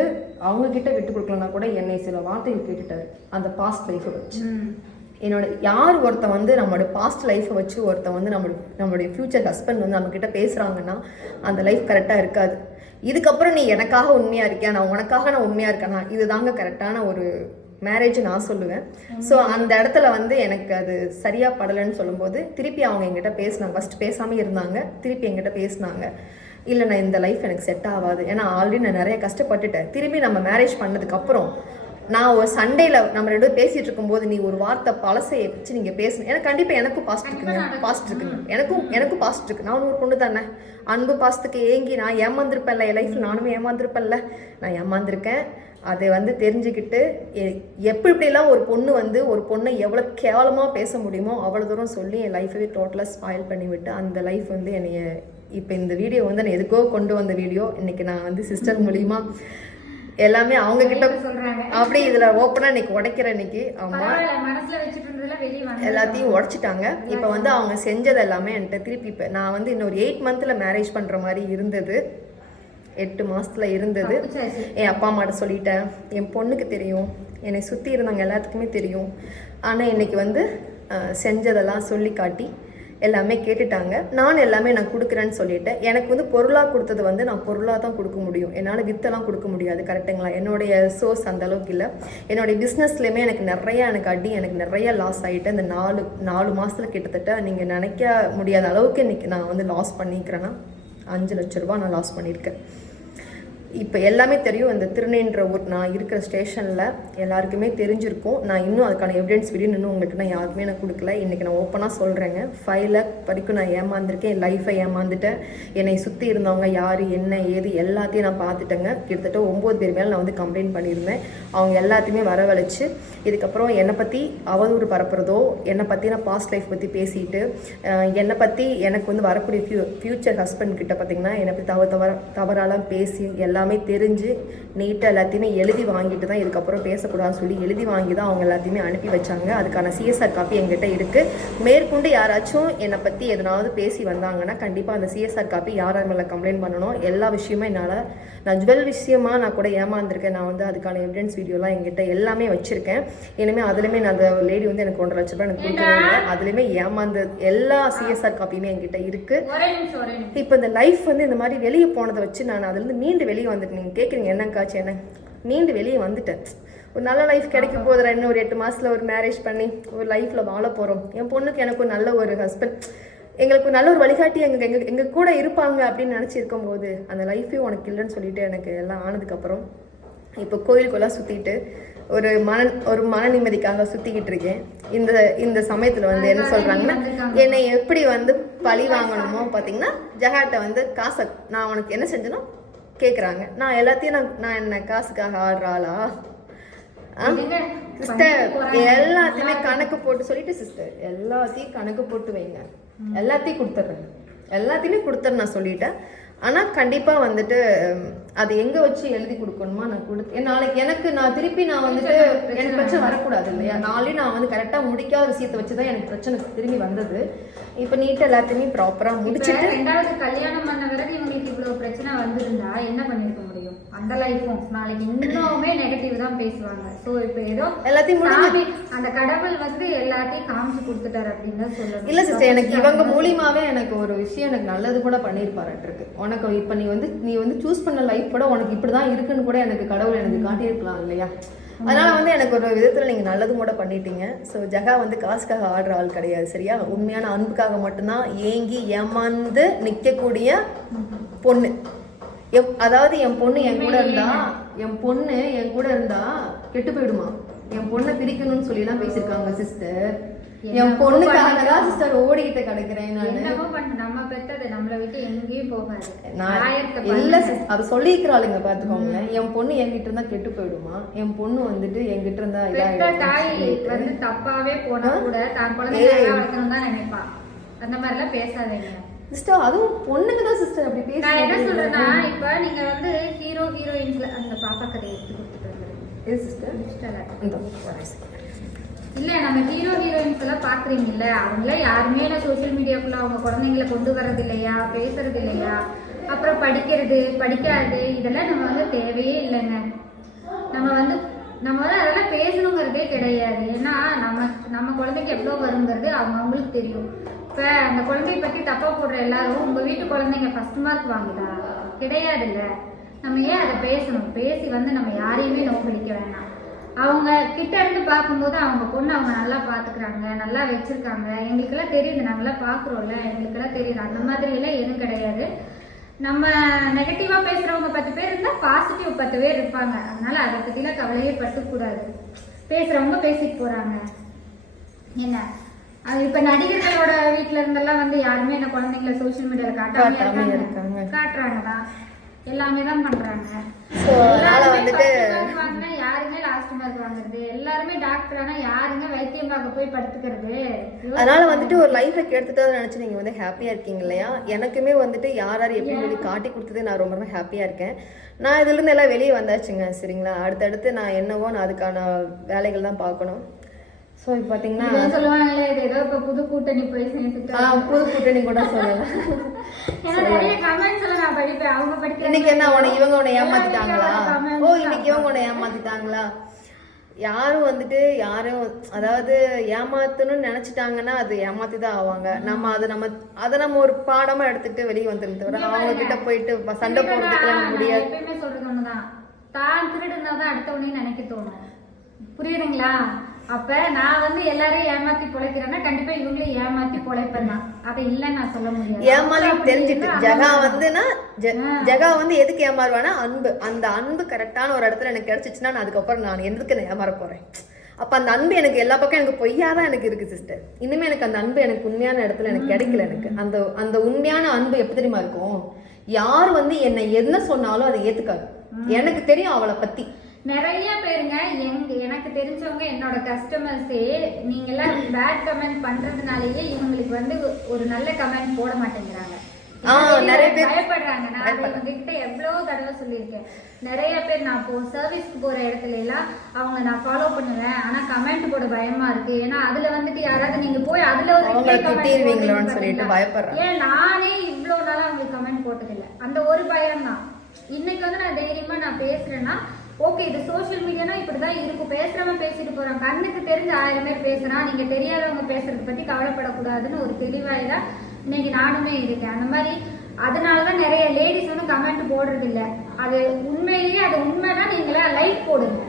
அவங்க கிட்ட விட்டு கொடுக்கலன்னா கூட என்னை சில வார்த்தைகள் கேட்டுட்டாரு அந்த பாஸ்ட் லைஃபை வச்சு. என்னோட யார் ஒருத்தன் வந்து நம்மளோட பாஸ்ட் லைஃப்பை வச்சு ஒருத்தன் வந்து நம்மளுடைய ஃபியூச்சர் ஹஸ்பண்ட் வந்து நம்ம கிட்ட பேசுறாங்கன்னா அந்த லைஃப் கரெக்டா இருக்காது. இதுக்கப்புறம் நீ எனக்காக உண்மையா இருக்கியா, நான் உனக்காக நான் உண்மையா இருக்கேனா, இதுதாங்க கரெக்டான ஒரு மேரேஜ் நான் சொல்லுவேன். ஸோ அந்த இடத்துல வந்து எனக்கு அது சரியா படலைன்னு சொல்லும்போது திருப்பி அவங்க எங்கிட்ட பேசினாங்க. ஃபர்ஸ்ட் பேசாம இருந்தாங்க, திருப்பி எங்கிட்ட பேசினாங்க. இல்லை நான் இந்த லைஃப் எனக்கு செட் ஆகாது, ஏன்னா ஆல்ரெடி நான் நிறைய கஷ்டப்பட்டுட்டேன். திரும்பி நம்ம மேரேஜ் பண்ணதுக்கப்புறம் நான் ஒரு சண்டேல நம்ம ரெண்டு பேரும் பேசிட்டு இருக்கும்போது நீ ஒரு வார்த்தை பழசையை வச்சு நீங்க பேசணும். எனக்கு கண்டிப்பா எனக்கும் பாஸ்ட் இருக்குங்க, எனக்கும் பாஸ்ட் இருக்கு. நான் ஒரு பொண்ணு தானே, அன்பு பாசத்துக்கு ஏங்கி நான் ஏமாந்துருப்பேன்ல, என் லைஃப்ல நானுமே ஏமாந்துருப்பேன்ல, நான் ஏமாந்துருக்கேன். அதை வந்து தெரிஞ்சுக்கிட்டு எப்படிலாம் ஒரு பொண்ணு வந்து ஒரு பொண்ணை எவ்வளோ கேவலமாக பேச முடியுமோ அவ்வளோ தூரம் சொல்லி என் லைஃபவே டோட்டலாக ஸ்பாயில் பண்ணிவிட்டு அந்த லைஃப் வந்து என்னைய இப்போ இந்த வீடியோ வந்து நான் எதுக்கோ கொண்டு வந்த வீடியோ இன்னைக்கு நான் வந்து சிஸ்டர் மூலியமா எல்லாமே அவங்க கிட்ட சொல்றாங்க. அப்படி இதுல ஓப்பனா இன்னைக்கு உடைக்கிறேன். இன்னைக்கு அவங்க எல்லாத்தையும் உடைச்சிட்டாங்க. இப்ப வந்து அவங்க செஞ்சது எல்லாமே என்கிட்ட திருப்பி இப்ப நான் வந்து இன்னொரு 8 மந்த்ல மேரேஜ் பண்ற மாதிரி இருந்தது, 8 மாசத்துல இருந்தது. என் அப்பா அம்மாட்ட சொல்லிட்டேன், என் பொண்ணுக்கு தெரியும், என்னை சுத்தி இருந்தாங்க எல்லாத்துக்குமே தெரியும். ஆனா இன்னைக்கு வந்து செஞ்சதெல்லாம் சொல்லி காட்டி எல்லாமே கேட்டுட்டாங்க. நான் எல்லாமே நான் கொடுக்குறேன்னு சொல்லிட்டேன். எனக்கு வந்து பொருளாக கொடுத்தது வந்து நான் பொருளாக தான் கொடுக்க முடியும், என்னால் வித்தெல்லாம் கொடுக்க முடியாது. கரெக்டுங்களா? என்னுடைய சோர்ஸ் அந்த அளவுக்கு இல்லை. என்னுடைய பிஸ்னஸ்லேயுமே எனக்கு நிறைய லாஸ் ஆகிட்டு இந்த 4 மாதத்தில் கிட்டத்தட்ட நீங்கள் நினைக்க முடியாத அளவுக்கு இன்னைக்கு நான் வந்து லாஸ் பண்ணிக்கிறேன்னா 5 லட்ச ரூபா நான் லாஸ் பண்ணியிருக்கேன். இப்போ எல்லாமே தெரியும். இந்த திருநென்ற ஊர் நான் இருக்கிற ஸ்டேஷனில் எல்லாருக்குமே தெரிஞ்சிருக்கும். நான் இன்னும் அதுக்கான எவிடன்ஸ் வீடியோ இன்னும் உங்களுக்கு நான் யாருக்குமே நான் கொடுக்கல. இன்றைக்கி நான் ஓப்பனாக சொல்கிறேங்க. 5 lakh வரைக்கும் நான் ஏமாந்துருக்கேன், என் லைஃப்பை ஏமாந்துட்டேன். என்னை சுற்றி இருந்தவங்க யார் என்ன ஏது எல்லாத்தையும் நான் பார்த்துட்டேங்க. கிட்டத்தட்ட 9 பேர் மேலே நான் வந்து கம்ப்ளைண்ட் பண்ணியிருந்தேன். அவங்க எல்லாத்தையுமே வரவழைச்சு இதுக்கப்புறம் என்னை பற்றி அவதூறு பரப்புறதோ, என்னை பற்றி நான் பாஸ்ட் லைஃப் பற்றி பேசிட்டு என்னை பற்றி எனக்கு வந்து வரக்கூடிய ஃப்யூச்சர் ஹஸ்பண்ட் கிட்ட பார்த்திங்கன்னா என்னை பற்றி தவறாலாம் பேசி எல்லாமே தெரிஞ்சு நீட்டாக எல்லாத்தையுமே எழுதி வாங்கிட்டு தான் இதுக்கப்புறம் பேசக்கூடாதுன்னு சொல்லி எழுதி வாங்கி தான் அவங்க எல்லாத்தையுமே அனுப்பி வச்சாங்க. அதுக்கான சிஎஸ்ஆர் காப்பி என்கிட்ட இருக்குது. மேற்கொண்டு யாராச்சும் என்னை பற்றி எதனாவது பேசி வந்தாங்கன்னா கண்டிப்பாக அந்த சிஎஸ்ஆர் காப்பி யார் மேலே கம்ப்ளைண்ட் பண்ணணும். எல்லா விஷயமும் என்னால் நான் ஜுவல் விஷயமாக நான் கூட ஏமாந்துருக்கேன். நான் வந்து அதுக்கான எவிடன்ஸ் வீடியோலாம் என்கிட்ட எல்லாமே வச்சுருக்கேன். இனிமேல் அதுலேயுமே நான் அந்த லேடி வந்து எனக்கு 1.5 லட்ச ரூபாய் எனக்கு கொடுக்கவே இல்லை. அதுலேயுமே ஏமாந்து எல்லா சிஎஸ்ஆர் காப்பியுமே என்கிட்ட இருக்குது. இப்போ இந்த லைஃப் வந்து இந்த மாதிரி வெளியே போனதை வச்சு நான் அதுலேருந்து மீண்டு வெளியே வந்துட்டு நீங்கள் கேட்குறீங்க என்னங்காச்சு என்ன மீண்டு வெளியே வந்துட்டேன். ஒரு நல்ல லைஃப் கிடைக்கும் போதுற இன்னும் ஒரு 8 மாதத்தில் ஒரு மேரேஜ் பண்ணி ஒரு லைஃப்பில் வாழ போகிறோம். என் பொண்ணுக்கு எனக்கு நல்ல ஒரு ஹஸ்பண்ட், எங்களுக்கு நல்ல ஒரு வழிகாட்டி எங்கள் கூட இருப்பாங்க அப்படின்னு நினச்சிருக்கும் போது அந்த லைஃபே உனக்கு இல்லைன்னு சொல்லிட்டு எனக்கு எல்லாம் ஆனதுக்கப்புறம் இப்போ கோயிலுக்குள்ளே சுற்றிட்டு ஒரு மன நிம்மதிக்காக சுற்றிக்கிட்டு இருக்கேன். இந்த சமயத்தில் வந்து என்ன சொல்கிறாங்கன்னா என்னை எப்படி வந்து பழி வாங்கணுமோ பார்த்தீங்கன்னா ஜகாட்டை வந்து காசை நான் உனக்கு என்ன செஞ்சேனோ கேட்குறாங்க. நான் எல்லாத்தையும் நான் என்ன காசுக்காக ஆடுறாளா சிஸ்டர்? எல்லாத்தையுமே கணக்கு போட்டு சொல்லிட்டு சிஸ்டர் எல்லாத்தையும் கணக்கு போட்டு வைங்க, எல்லாத்தையும் கொடுத்துட்றேன் நான் சொல்லிட்டேன். ஆனால் கண்டிப்பாக வந்துட்டு அது எங்கே வச்சு எழுதி கொடுக்கணுமா நான் கொடுத்தேன். நாளைக்கு நான் திருப்பி நான் வந்துட்டு எனக்கு பிரச்சனை வரக்கூடாது இல்லையா? நான் வந்து கரெக்டாக முடிக்காத விஷயத்தை வச்சு தான் எனக்கு பிரச்சனை திரும்பி வந்தது. இப்போ நீட்டாக எல்லாத்தையுமே ப்ராப்பராக முடிச்சுட்டு 2வது கல்யாணம் பண்ண பிறகு இவங்களுக்கு இவ்வளோ பிரச்சனை வந்திருந்தா என்ன பண்ணிருக்க முடியும்? அந்த லைஃபும் நாளைக்கு இன்னுமே நெகட்டிவ் தான் பேசுவாங்க. ஸோ இப்போ ஏதோ எல்லாத்தையும் சாமி அந்த கடவுள் வந்து எல்லாத்தையும் காமிச்சு கொடுத்துட்டாரு அப்படின்னு தான் சொல்லணும். இல்ல சிஸ்டர், எனக்கு இவங்க மூலியமாவே எனக்கு ஒரு விஷயம் எனக்கு நல்லது கூட பண்ணியிருப்பாருட்டு இருக்கு. உனக்கு இப்ப நீ வந்து சூஸ் பண்ண லைஃப் கூட உனக்கு இப்படிதான் இருக்குன்னு கூட எனக்கு கடவுள் எனக்கு காட்டியிருக்கலாம் இல்லையா? அதனால வந்து எனக்கு ஒரு விதத்துல நீங்க நல்லதும் கூட பண்ணிட்டீங்க. ஸோ ஜகா வந்து காசுக்காக ஆடுற ஆள் கிடையாது, சரியா? உண்மையான அன்புக்காக மட்டும்தான் ஏங்கி ஏமாந்து நிக்கக்கூடிய பொண்ணு. அதாவது என் பொண்ணு என் கூட இருந்தா கெட்டு போயிடுமா? என் பொண்ணை பிரிக்கணும்னு சொல்லி எல்லாம் பேசியிருக்காங்க சிஸ்டர். என் பொண்ணுக்காக தான் சிஸ்டர் ஓடிக்கிட்டு கிடக்குறேன் நான். நம்ம பெத்தது நம்மளை விட்டு எங்கேயும் போகாது. இல்ல சிஸ்டர், அதை சொல்லிக்கிறாளுங்க பாத்துக்கோங்க. என் பொண்ணு என்கிட்ட இருந்தா கெட்டு போயிடுமா? என் பொண்ணு வந்துட்டு என்கிட்ட இருந்தா தாய் வந்து தப்பாவே போனா கூட தான் குழந்தைங்க வளர்க்கணும் தான் நினைப்பான். அந்த மாதிரி எல்லாம் பேசாதீங்க சிஸ்டர். அதுவும் பொண்ணுங்க தான் சிஸ்டர் அப்படி பேச. நான் என்ன சொல்றேன்னா, இப்ப நீங்க வந்து ஹீரோ ஹீரோயின்ஸ்ல அந்த பாப்பா கதை எடுத்து கொடுத்துட்டு சிஸ்டர் இல்ல நம்ம ஹீரோ ஹீரோயின்ஸ் எல்லாம் பாக்குறீங்கல்ல, அவங்கள யாருமே சோசியல் மீடியாக்குள்ள அவங்க குழந்தைங்களை கொண்டு வர்றது இல்லையா, பேசுறது இல்லையா, அப்புறம் படிக்கிறது படிக்காது இதெல்லாம் நம்ம வந்து தேவையே இல்லைங்க. நம்ம வந்து அதெல்லாம் பேசணுங்கிறதே கிடையாது. ஏன்னா நம்ம குழந்தைக்கு எவ்வளோ வருங்கிறது அவங்களுக்கு தெரியும். இப்ப அந்த குழந்தைய பத்தி தப்பா போடுற எல்லாரும் உங்க வீட்டு குழந்தைங்க ஃபர்ஸ்ட் மார்க் வாங்குதா? கிடையாது இல்ல. நம்ம ஏன் அதை பேசணும்? பேசி வந்து நம்ம யாரையுமே நோக்கடிக்க வேண்டாம். அவங்க கிட்ட இருந்து பார்க்கும்போது அவங்க பொண்ணு அவங்க நல்லா பாத்துக்கிறாங்க, நல்லா வச்சிருக்காங்க, எங்களுக்கெல்லாம் தெரியுது, நாங்கெல்லாம் பாக்குறோம்ல, எங்களுக்கெல்லாம் தெரியுது. அந்த மாதிரி எல்லாம் எதுவும் கிடையாது. நம்ம நெகட்டிவா பேசுறவங்க 10 பேர் இருந்தா பாசிட்டிவ் 10 பேர் இருப்பாங்க. அதனால அதை பத்திலாம் கவலையே பட்டுக்கூடாது. பேசுறவங்க பேசிட்டு போறாங்க. என்ன அது இப்ப நடிகர்களோட வீட்டுல இருந்தெல்லாம் வந்து யாருமே என்ன குழந்தைங்களை சோசியல் மீடியால காட்டுறாங்க தான், எல்லாமே தான் பண்றாங்க. யாருமே லாஸ்ட் மார்க் வாங்குறது, எல்லாருமே டாக்டர் ஆனா யாருங்க வைத்தியம் பார்க்க போய் படுத்துக்கிறது. அதனால வந்துட்டு ஒரு லைஃபை கெடுத்துட்டு நினைச்சு நீங்க வந்து ஹாப்பியா இருக்கீங்க இல்லையா? எனக்குமே வந்துட்டு யார் எப்படி சொல்லி காட்டி கொடுத்தது நான் ரொம்ப ஹாப்பியா இருக்கேன். நான் இதுல இருந்து எல்லாம் வெளியே வந்தாச்சுங்க, சரிங்களா? அடுத்தடுத்து நான் என்னவோ நான் அதுக்கான வேலைகள் தான் பார்க்கணும். ஸோ இப்போ பார்த்தீங்கன்னா சொல்லுவாங்களே ஏதோ இப்போ புது கூட்டணி போய் சேர்ந்துட்டு புது கூட்டணி கூட சொல்லலாம். நான் படிப்பேன், அவங்க படிக்க இன்னைக்கு என்ன இவங்க உன்னை ஏமாத்திட்டாங்களா? இன்னைக்கு இவங்க உன்னை ஏமாத்திட்டாங்களா? யாரும் வந்துட்டு அதாவது ஏமாத்தணும்னு நினைச்சிட்டாங்கன்னா அது ஏமாத்தி தான் ஆவாங்க. அதை நம்ம ஒரு பாடமா எடுத்துட்டு வெளியே வந்துடும் தவிர அவங்க கிட்ட போயிட்டு சண்டை போடுறதுக்கு முடியாது. எப்பயுமே சொல்றது ஒண்ணுதான், தான் திருடுனாதான் அடுத்தவனையும் நினைக்க தோணும். புரியுதுங்களா? அப்ப நான் வந்து எல்லாரையும் ஏமாத்தி பொழைக்கிறேன்னா கண்டிப்பா இவங்களையும் ஏமாத்தி பொழைப்பேன் தான். அதை இல்லைன்னு நான் சொல்ல முடியாது. ஏமாத்தி தெரிஞ்சுட்டு ஜகா வந்து எதுக்கு ஏமாறுவானா அன்பு. அந்த அன்பு கரெக்டான ஒரு இடத்துல எனக்கு கிடைச்சிச்சுன்னா நான் அதுக்கப்புறம் நான் எதுக்கு நான் ஏமாற போறேன்? அப்ப அந்த அன்பு எனக்கு எல்லா பக்கம் எனக்கு பொய்யாதான் எனக்கு இருக்கு சிஸ்டர். இனிமே எனக்கு அந்த அன்பு எனக்கு உண்மையான இடத்துல எனக்கு கிடைக்கல. எனக்கு அந்த உண்மையான அன்பு எப்படி தெரியுமா இருக்கும்? யார் வந்து என்னை என்ன சொன்னாலும் அதை ஏத்துக்காது. எனக்கு தெரியும் அவளை பத்தி. நிறைய பேருங்க எனக்கு தெரிஞ்சவங்க என்னோட கஸ்டமர்ஸே நீங்க எல்லாம் பேட் கமெண்ட் பண்றதுனாலயே இவங்களுக்கு வந்து ஒரு நல்ல கமெண்ட் போட மாட்டேங்கிறாங்க. நிறைய பேர் பயப்படுறாங்க. நான் இவங்க கிட்ட எவ்வளவு தடவை சொல்லியிருக்கேன். நிறைய பேர் நான் சர்வீஸ்க்கு போற இடத்துல எல்லாம் அவங்க நான் ஃபாலோ பண்ணுவேன், ஆனா கமெண்ட் போட பயமா இருக்கு. ஏன்னா அதுல வந்துட்டு யாராவது நீங்க போய் அதுல ஒரு சொல்லிட்டு பயப்படுறேன். ஏன் நானே இவ்வளவு நாளா அவங்களுக்கு கமெண்ட் போட்டதில்லை. அந்த ஒரு பயம் தான். இன்னைக்கு வந்து நான் தைரியமா நான் பேசுறேன்னா ஓகே, இது சோசியல் மீடியானா இப்படிதான் இருக்கும், பேசுறவங்க பேசிட்டு போறாங்க. கண்ணுக்கு தெரிஞ்ச 1000 பேர் பேசுறான், நீங்க தெரியாதவங்க பேசுறத பத்தி கவலைப்படக்கூடாதுன்னு ஒரு தெளிவாயிதான் இன்னைக்கு நானுமே இருக்கேன். அந்த மாதிரி அதனாலதான் நிறைய லேடிஸ் வந்து கமெண்ட் போடுறது இல்லை. அது உண்மையிலேயே அது உண்மைதான். நீங்களா லைக் போடுங்க.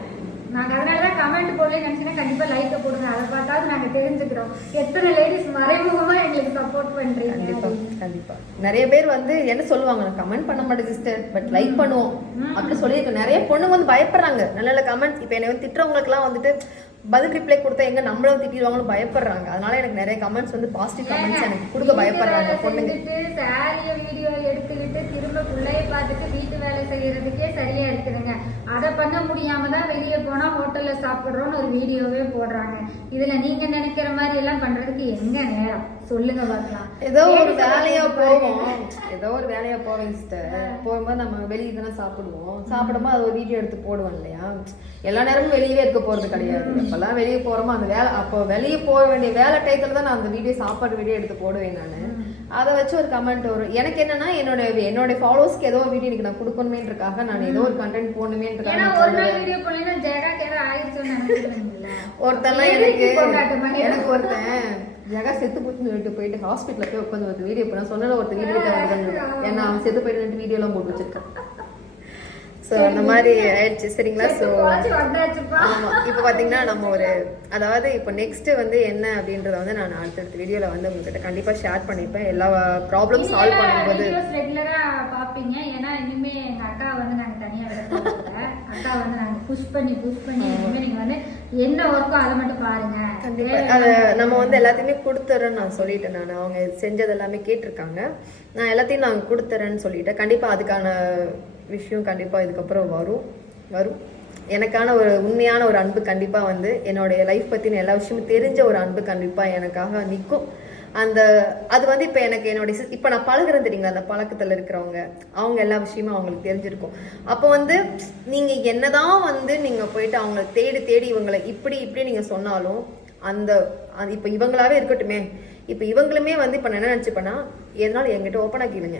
நாங்க அதனாலதான் கமெண்ட் போடலன்னு நினைச்சீங்கன்னா கண்டிப்பா லைக்க போடுங்க. அதை பார்த்தாவது நாங்க தெரிஞ்சுக்கிறோம் எத்தனை லேடிஸ் மறைமுகமா எங்களுக்கு சப்போர்ட் பண்றீங்க. கண்டிப்பா கண்டிப்பா நிறைய பேர் வந்து என்ன சொல்லுவாங்க, நான் கமெண்ட் பண்ண மாட்டேன் சிஸ்டர், பட் லைக் பண்ணுவோம் அப்படி சொல்லியிருக்கோம். நிறைய பொண்ணுங்க வந்து பயப்படுறாங்க நல்ல நல்ல கமெண்ட். இப்ப என்னை வந்து திட்டுறவங்களுக்கு எல்லாம் வந்துட்டு பதில் ரிப்ளை கொடுத்தா எங்க நம்மளும் திட்டிடுவாங்களும் பயப்படுறாங்க. அதனால எனக்கு நிறைய கமெண்ட்ஸ் வந்து பாசிட்டிவ் கமெண்ட்ஸ் எனக்கு கொடுக்க பயப்படுறாங்க பொண்ணுங்க. சாரிய வீடியோ எடுத்துக்கிட்டு திரும்ப பிள்ளைய பார்த்துட்டு வீட்டு வேலை செய்யறதுக்கே சரியா இருக்குதுங்க. அதை பண்ண முடியாம தான் வெளியே போனா ஹோட்டல்ல சாப்பிடுறோம்னு ஒரு வீடியோவே போடுறாங்க. இதுல நீங்க நினைக்கிற மாதிரி எல்லாம் பண்றதுக்கு எங்க நேரம் சொல்லுங்க பார்க்கலாம். ஏதோ ஒரு வேலையா போவேன் சிஸ்டர். போகும்போது நம்ம வெளியே தானே சாப்பிடுவோம். சாப்பிடும்போது அது ஒரு வீடியோ எடுத்து போடுவோம் இல்லையா? எல்லா நேரமும் வெளியவே இருக்க போறது கிடையாது. எப்பெல்லாம் வெளியே போறோமோ அந்த வேலை அப்போ வெளியே போக வேண்டிய வேலை டயத்துல தான் நான் அந்த வீடியோ சாப்பாடு வீடியோ எடுத்து போடுவேன் நான். அதை வச்சு ஒரு கமெண்ட் வரும். எனக்கு என்னன்னா என்னோட ஃபாலோவர்ஸ்க்கு ஏதோ வீடியோ எனக்கு நான் கொடுக்கணுமேன்றக்காக நான் ஏதோ ஒரு கண்டென்ட் போடணுமேன்றக்காக ஒருத்தெல்லாம் எனக்கு ஒருத்தன் ஜெகா செத்து போச்சுன்னு சொல்லிட்டு போயிட்டு ஹாஸ்பிட்டல்ல போய் உட்காந்து ஒரு வீடியோ போனா சொன்னால ஒருத்தர் வீடியோ ஏன்னா அவன் செத்து போயிட்டு வீடியோ எல்லாம் போட்டு வச்சிருக்கான். ஸோ அந்த மாதிரி ஆயிடுச்சு சரிங்களா. ஸோ ஆமாம் இப்போ பார்த்தீங்கன்னா நம்ம அதாவது இப்போ நெக்ஸ்ட் வந்து என்ன அப்படின்றத வந்து நான் அடுத்தடுத்த வீடியோவில் வந்து உங்ககிட்ட கண்டிப்பாக ஷேர் பண்ணிப்பேன். எல்லா ப்ராப்ளம் சால்வ் பண்ணும்போது ரெகுலராக பார்ப்பீங்க. ஏன்னா இனிமே எங்கள் அக்கா வந்து நாங்கள் தனியாக விட அக்கா வந்து நாங்கள் புஷ் பண்ணி இனிமேல் நீங்கள் வந்து என்ன ஒர்க்கோ அதை மட்டும் பாருங்க. கண்டிப்பாக அதை நம்ம வந்து எல்லாத்தையுமே கொடுத்துறேன்னு நான் சொல்லிட்டேன். நான் அவங்க செஞ்சது எல்லாமே கேட்டிருக்காங்க. நான் எல்லாத்தையும் நான் கொடுத்துறேன்னு சொல்லிட்டேன். கண்டிப்பாக அதுக்கான விஷயம் கண்டிப்பாக இதுக்கப்புறம் வரும். எனக்கான ஒரு உண்மையான ஒரு அன்பு கண்டிப்பாக வந்து என்னுடைய லைஃப் பற்றின எல்லா விஷயமும் தெரிஞ்ச ஒரு அன்பு கண்டிப்பாக எனக்காக நிற்கும். அது வந்து இப்போ இப்போ நான் பழகுறேன் தெரியுங்களா, அந்த பழக்கத்தில் இருக்கிறவங்க அவங்க எல்லா விஷயமும் அவங்களுக்கு தெரிஞ்சிருக்கும். அப்போ வந்து நீங்கள் என்னதான் வந்து நீங்கள் போயிட்டு அவங்கள தேடி இவங்களை இப்படி நீங்கள் சொன்னாலும் இப்போ இவங்களாவே இருக்கட்டுமே, இப்போ இவங்களுமே வந்து இப்போ நான் என்ன நினச்சிப்பேன்னா எதனால என்கிட்ட ஓப்பனாக கேளுங்க,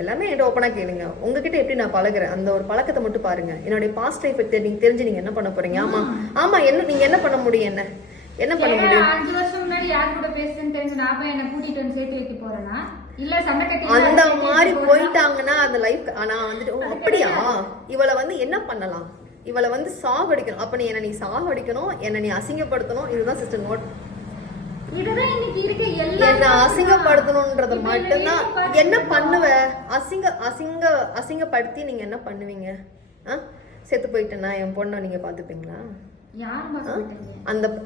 எல்லாமே என்கிட்ட ஓப்பனாக கேளுங்க. உங்ககிட்ட எப்படி நான் பழகுறேன் அந்த ஒரு பழக்கத்தை மட்டும் பாருங்க. என்னுடைய பாஸ்ட் லைஃப் நீங்க தெரிஞ்சு நீங்க என்ன பண்ண போறீங்க? ஆமா நீங்க என்ன பண்ண முடியும்? என்ன பண்ண முடியும்? 5 வருஷம் முன்னாடி யார் கூட பேசுறேன்னு தெரிஞ்சு நான் போய் என்ன கூட்டிட்டு வந்து சேர்த்து வைக்க போறேனா இல்ல சண்டை கட்டி அந்த மாதிரி போயிட்டாங்கன்னா அந்த லைஃப் நான் வந்துட்டு அப்படியா இவளை வந்து என்ன பண்ணலாம், இவளை வந்து சாகடிக்கணும், அப்ப நீ சாகடிக்கணும், என்ன நீ அசிங்கப்படுத்தணும். இதுதான் சிஸ்டர் நோட். என்ன அசிங்கப்படுத்தணும்ன்றது மட்டும்தான். என்ன பண்ணுவ? அசிங்கப்படுத்தி நீங்க என்ன பண்ணுவீங்க? செத்து போயிட்டேன்னா என் பொண்ணை நீங்க பாத்துப்பீங்களா?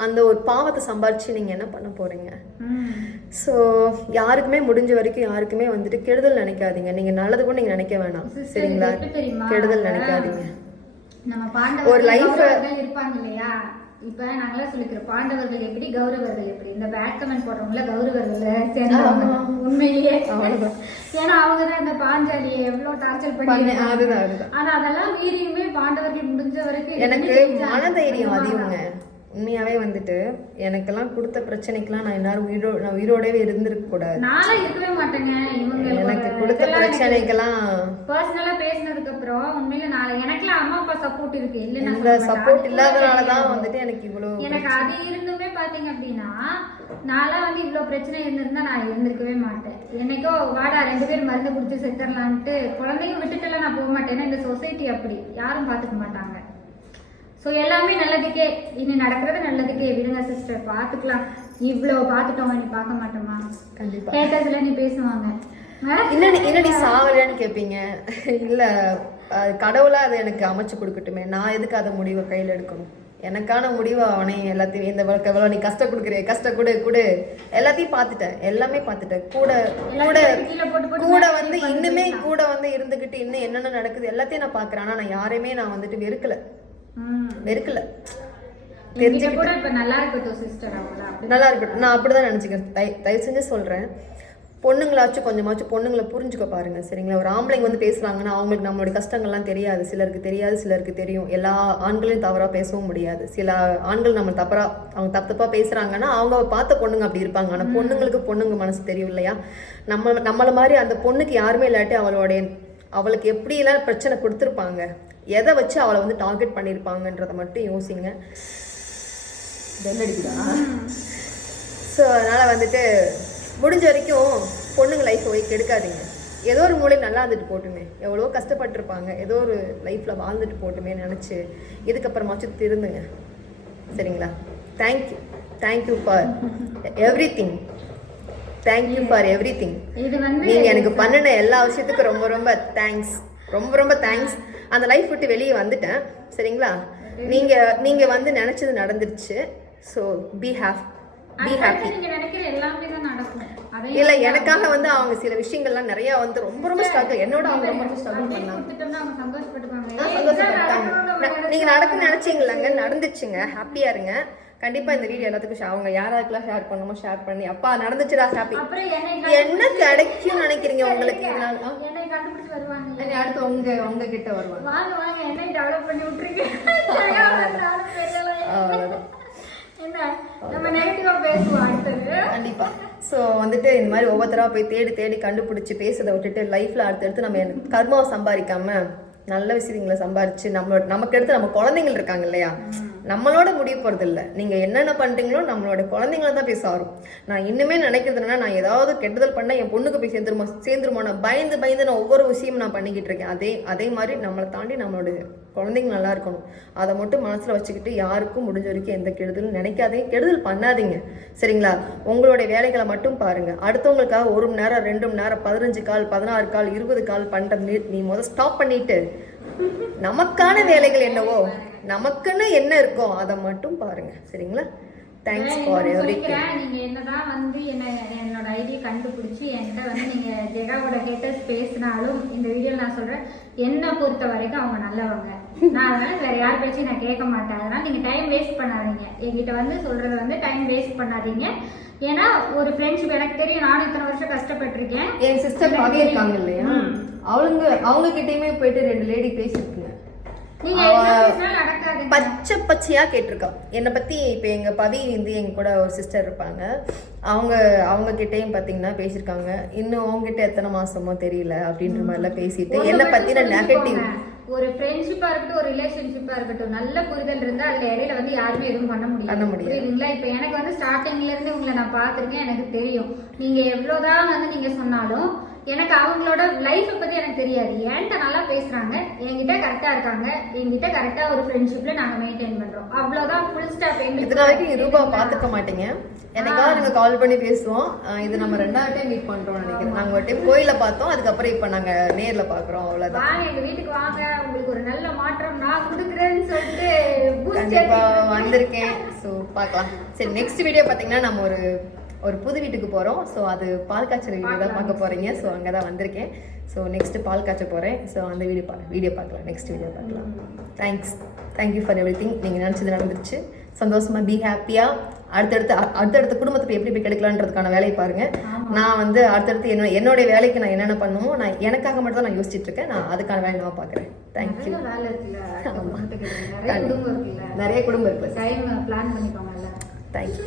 அந்த ஒரு பாவத்தை சம்பாரிச்சு நீங்க என்ன பண்ண போறீங்க? சோ யாருக்குமே முடிஞ்ச வரைக்கும் யாருக்குமே வந்துட்டு கெடுதல் நினைக்காதீங்க. நீங்க நல்லது கூட நீங்க நினைக்க வேணாம் சரிங்களா. கெடுதல் நினைக்காதீங்க. ஒரு லைஃப் இருப்பாங்க இல்லையா, இப்ப நாங்களா சொல்லிக்கிறோம் பாண்டவர்கள் எப்படி கௌரவர்கள் எப்படி. இந்த பேட் கமெண்ட் போடுறவங்கள கௌரவர்கள் சேர்ந்தவங்க உண்மையிலேயே. ஏன்னா அவங்கதான் இந்த பாஞ்சாலியை எவ்வளவு டார்ச்சர் பண்ணி ஆனா அதெல்லாம் மீறியுமே பாண்டவர்கள் முடிஞ்ச வரைக்கும் எனக்கு மனதைரியம் அதிகங்க. உண்மையாவே வந்துட்டு எனக்கெல்லாம் கொடுத்த பிரச்சனைக்கெல்லாம் நான் எல்லாரும் உயிரோடவே இருந்திருக்க கூடாது. நானும் இருக்கவே மாட்டேங்க. இவங்க எனக்கு கொடுத்த பிரச்சனைக்கெல்லாம் பர்சனலா பேசினதுக்கு அப்புறம் உண்மையில எனக்குலாம் அம்மா அப்பா சப்போர்ட் இருக்கு. இல்ல இந்த சப்போர்ட் இல்லாதனாலதான் வந்துட்டு எனக்கு அது இருந்துமே பாத்தீங்க அப்படின்னா நான்லாம் வந்து இவ்வளவு பிரச்சனை இருந்திருந்தா நான் இருந்திருக்கவே மாட்டேன். என்னைக்கோ வாடா 2 பேரும் மருந்து குடிச்சு செத்துடலான்ட்டு குழந்தைங்க விட்டுட்டுலாம் நான் போக மாட்டேன். ஏன்னா இந்த சொசைட்டி அப்படி யாரும் பாத்துக்க மாட்டாங்க. ஸோ எல்லாமே நல்லதுக்கே, இனி நடக்கிறது நல்லதுக்கே விடுங்க சிஸ்டர், பார்த்துக்கலாம். இவ்வளோ பார்த்துட்டோம் நீ பார்க்க மாட்டோமா? கண்டிப்பாக கேட்டதுல நீ பேசுவாங்க. இன்னும் சாவலன்னு கேட்பீங்க. இல்லை கடவுளாக அதை எனக்கு அமைச்சு கொடுக்கட்டுமே, நான் எதுக்கு அதை முடிவை கையில் எடுக்கணும்? எனக்கான முடிவை அவனே எல்லாத்தையும் இந்த எவ்வளோ நீ கஷ்டம் கொடுக்குற கஷ்டம் கொடு எல்லாத்தையும் பார்த்துட்டேன், எல்லாமே பார்த்துட்டேன். கூட வந்து இன்னுமே கூட வந்து இருந்துக்கிட்டு இன்னும் என்னென்ன நடக்குது எல்லாத்தையும் நான் பார்க்குறேன். ஆனால் நான் யாரையுமே நான் வந்துட்டு வெறுக்கல. நல்லா இருக்கட்டும், நான் அப்படிதான் நினைச்சுக்கிறேன். தயவு செஞ்சு சொல்றேன், பொண்ணுங்களாச்சும் கொஞ்சமாச்சும் பொண்ணுங்களை புரிஞ்சுக்க பாருங்க சரிங்களா. ஒரு ஆம்பளைங்க வந்து பேசுறாங்கன்னா அவங்களுக்கு நம்மளுடைய கஷ்டங்கள்லாம் தெரியாது. சிலருக்கு தெரியாது, சிலருக்கு தெரியும். எல்லா ஆண்களையும் தவறா பேசவும் முடியாது. சில ஆண்கள் நம்ம அவங்க தப்பா பேசுறாங்கன்னா அவங்க பார்த்த பொண்ணுங்க அப்படி இருப்பாங்க. ஆனா பொண்ணுங்களுக்கு பொண்ணுங்க மனசு தெரியும் இல்லையா. நம்மள மாதிரி அந்த பொண்ணுக்கு யாருமே இல்லாட்டி அவளுக்கு எப்படி எல்லாம் பிரச்சனை கொடுத்துருப்பாங்க, எதை வச்சு அவளை வந்து டார்கெட் பண்ணியிருப்பாங்கன்றதை மட்டும் யோசிங்க. ஸோ அதனால் வந்துட்டு முடிஞ்ச வரைக்கும் பொண்ணுங்க லைஃப்பை போய் கெடுக்காதீங்க. ஏதோ ஒரு மூலையில் நல்லா இருந்துட்டு போட்டுமே, எவ்வளோ கஷ்டப்பட்டுருப்பாங்க, ஏதோ ஒரு லைஃப்பில் வாழ்ந்துட்டு போட்டுமே நினச்சி இதுக்கப்புறமாச்சும் திருந்துங்க சரிங்களா. Thank you for everything. Thank you for everything. நீங்கள் எனக்கு பண்ணின எல்லா விஷயத்துக்கும் ரொம்ப ரொம்ப தேங்க்ஸ். ரொம்ப தேங்க்ஸ். அந்த லைஃப் விட்டு வெளியே வந்துட்டேன் சரிங்களா. நீங்க வந்து நினைச்சது நடந்துருச்சு. So be happy. இல்ல எனக்காக வந்து அவங்க சில விஷயங்கள்லாம் நிறைய வந்து ரொம்ப ஸ்ட்ரகிள், என்னோட அவங்க ரொம்ப ஸ்ட்ரகிள் பண்ணாங்க. நீங்க நடக்குன்னு நினைச்சீங்களாங்க, நடந்துச்சுங்க. ஹாப்பியா இருங்க. கண்டிப்பா இந்த வீடியோ எல்லாத்துக்கும் அவங்க யாராருக்கெல்லாம் ஷேர் பண்ணுமோ ஷேர் பண்ணி அப்பா நடந்துச்சுடா ஹாப்பி. என்ன கிடைக்கும் நினைக்கிறீங்க உங்களுக்கு? அடுத்து உங்க கிட்ட வருவாங்க. கண்டிப்பா. ஸோ வந்துட்டு இந்த மாதிரி ஒவ்வொருத்தரா போய் தேடி தேடி கண்டுபிடிச்சி பேசுறதை விட்டுட்டு லைஃப்ல அடுத்தடுத்து நம்ம கர்மாவை சம்பாதிக்காம நல்ல விஷயங்களை சம்பாரிச்சு நமக்கு எடுத்து நம்ம குழந்தைங்கள் இருக்காங்க இல்லையா, நம்மளோட முடிய போறது இல்லை. நீங்க என்னென்ன பண்றீங்களோ நம்மளோட குழந்தைங்கள தான் போய் சாரும். நான் இன்னுமே நினைக்கிறது என்னன்னா, நான் ஏதாவது கெடுதல் பண்ண என் பொண்ணுக்கு போய் சேர்ந்துருமா நான் பயந்து நான் ஒவ்வொரு விஷயமும் நான் பண்ணிக்கிட்டு இருக்கேன். அதே மாதிரி நம்மளை தாண்டி நம்மளோட குழந்தைங்க நல்லா இருக்கணும். அதை மட்டும் மனசுல வச்சுக்கிட்டு யாருக்கும் முடிஞ்ச வரைக்கும் எந்த கெடுதலும் நினைக்காதீங்க, கெடுதல் பண்ணாதீங்க. சரிங்களா? உங்களுடைய வேலைகளை மட்டும் பாருங்க. அடுத்தவங்களுக்காக 1 மணி நேரம் 2 மணி நேரம் 15 கால் 16 கால் 20 கால் பண்ற நீ முதல் ஸ்டாப் பண்ணிட்டு நமக்கான வேலைகள் என்னவோ நமக்குன்னு என்ன இருக்கோ அதை மட்டும் பாருங்க. சரிங்களா? Thanks for everything. நீங்க என்னதான் வந்து என்னோட ஐடியை கண்டுபிடிச்சி என்கிட்ட வந்து நீங்க ஜெகாவோட ஹேட்டர்ஸ் பேசினாலும் இந்த வீடியோ நான் சொல்றேன், என்னை பொறுத்த வரைக்கும் அவங்க நல்லவங்க. நான் அதனால வேற யார் பேச்சும் நான் கேட்க மாட்டேன். அதனால நீங்க டைம் வேஸ்ட் பண்ணாதீங்க. என்கிட்ட வந்து சொல்றது வந்து டைம் வேஸ்ட் பண்ணாதீங்க. ஏன்னா ஒரு ஃப்ரெண்ட்ஷிப் எனக்கு தெரியும், நானும் இத்தனை வருஷம் கஷ்டப்பட்டிருக்கேன். என் சிஸ்டர் பவி இருக்காங்க இல்லையா, அவங்க கிட்டயுமே போயிட்டு 2 லேடி பேசிருக்குங்க. பச்சை பச்சையா கேட்டிருக்கா என்னை பத்தி. இப்ப எங்க பவி வந்து எங்க கூட ஒரு சிஸ்டர் இருப்பாங்க, அவங்க கிட்டையும் பாத்தீங்கன்னா பேசியிருக்காங்க. இன்னும் அவங்க கிட்ட எத்தனை மாசமோ தெரியல அப்படின்ற மாதிரி எல்லாம் பேசிட்டு என்னை பத்தின நெகட்டிவ். ஒரு ஃப்ரெண்ட்ஷிப்பா இருக்கட்டும், ஒரு ரிலேஷன்ஷிப்பா இருக்கட்டும், நல்ல புரிதல் இருந்தா அதுல இடையில வந்து யாருமே எதுவும் பண்ண முடியாது. புரியுதுங்களா? இப்ப எனக்கு வந்து ஸ்டார்டிங்ல இருந்து உங்களை நான் பாத்திருக்கேன், எனக்கு தெரியும். நீங்க எவ்வளவுதான் வந்து நீங்க சொன்னாலும் எனக்கு அவங்களோட லைஃப் பத்தி எனக்கு தெரியாது. என்கிட்ட நல்லா பேசுறாங்க, என்கிட்ட கரெக்டா இருக்காங்க, என்கிட்ட கரெக்டா ஒரு ஃப்ரெண்ட்ஷிப்ல நாங்க மெயின்டைன் பண்றோம். அவ்வளவுதான், ஃபுல் ஸ்டாப். இதுவரைக்கும் ரூபா பாத்துக்க மாட்டீங்க, எனக்காக நாங்க கால் பண்ணி பேசுவோம். இது நம்ம 2வது டைம் மீட் பண்றோம் நினைக்கிறேன். நாங்க ஒரு டைம் கோயில பார்த்தோம், அதுக்கப்புறம் இப்ப நாங்க நேர்ல பாக்குறோம். அவ்வளவுதான். வாங்க எங்க வீட்டுக்கு வாங்க, உங்களுக்கு ஒரு நல்ல மாற்றம் நான் கொடுக்குறேன்னு சொல்லிட்டு கண்டிப்பா வந்திருக்கேன். ஸோ பார்க்கலாம். சரி, நெக்ஸ்ட் வீடியோ பாத்தீங்கன்னா நம்ம ஒரு புது வீட்டுக்கு போகிறோம். ஸோ அது பால் காய்ச்சல் வீடியோ தான் பார்க்க போகிறீங்க. ஸோ அங்கே தான் வந்திருக்கேன். ஸோ நெக்ஸ்ட் பால் காய்ச்ச போகிறேன். ஸோ அந்த வீடியோ பார்க்கலாம், நெக்ஸ்ட் வீடியோ பார்க்கலாம். Thank you for everything. நீங்கள் நினச்சது நடந்துருச்சு. சந்தோஷமாக பி ஹாப்பியாக அடுத்தடுத்த குடும்பத்துக்கு எப்படி போய் கிடைக்கலான்றதுக்கான வேலையை பாருங்கள். நான் வந்து அடுத்தடுத்து என்னுடைய வேலைக்கு நான் என்னென்ன பண்ணுமோ நான் எனக்காக மட்டும் தான் நான் யோசிச்சுட்டு இருக்கேன். நான் அதுக்கான வேலை நான் பார்க்குறேன். தேங்க்யூ. நிறைய குடும்பம் இருக்குல்ல, தேங்க்யூ.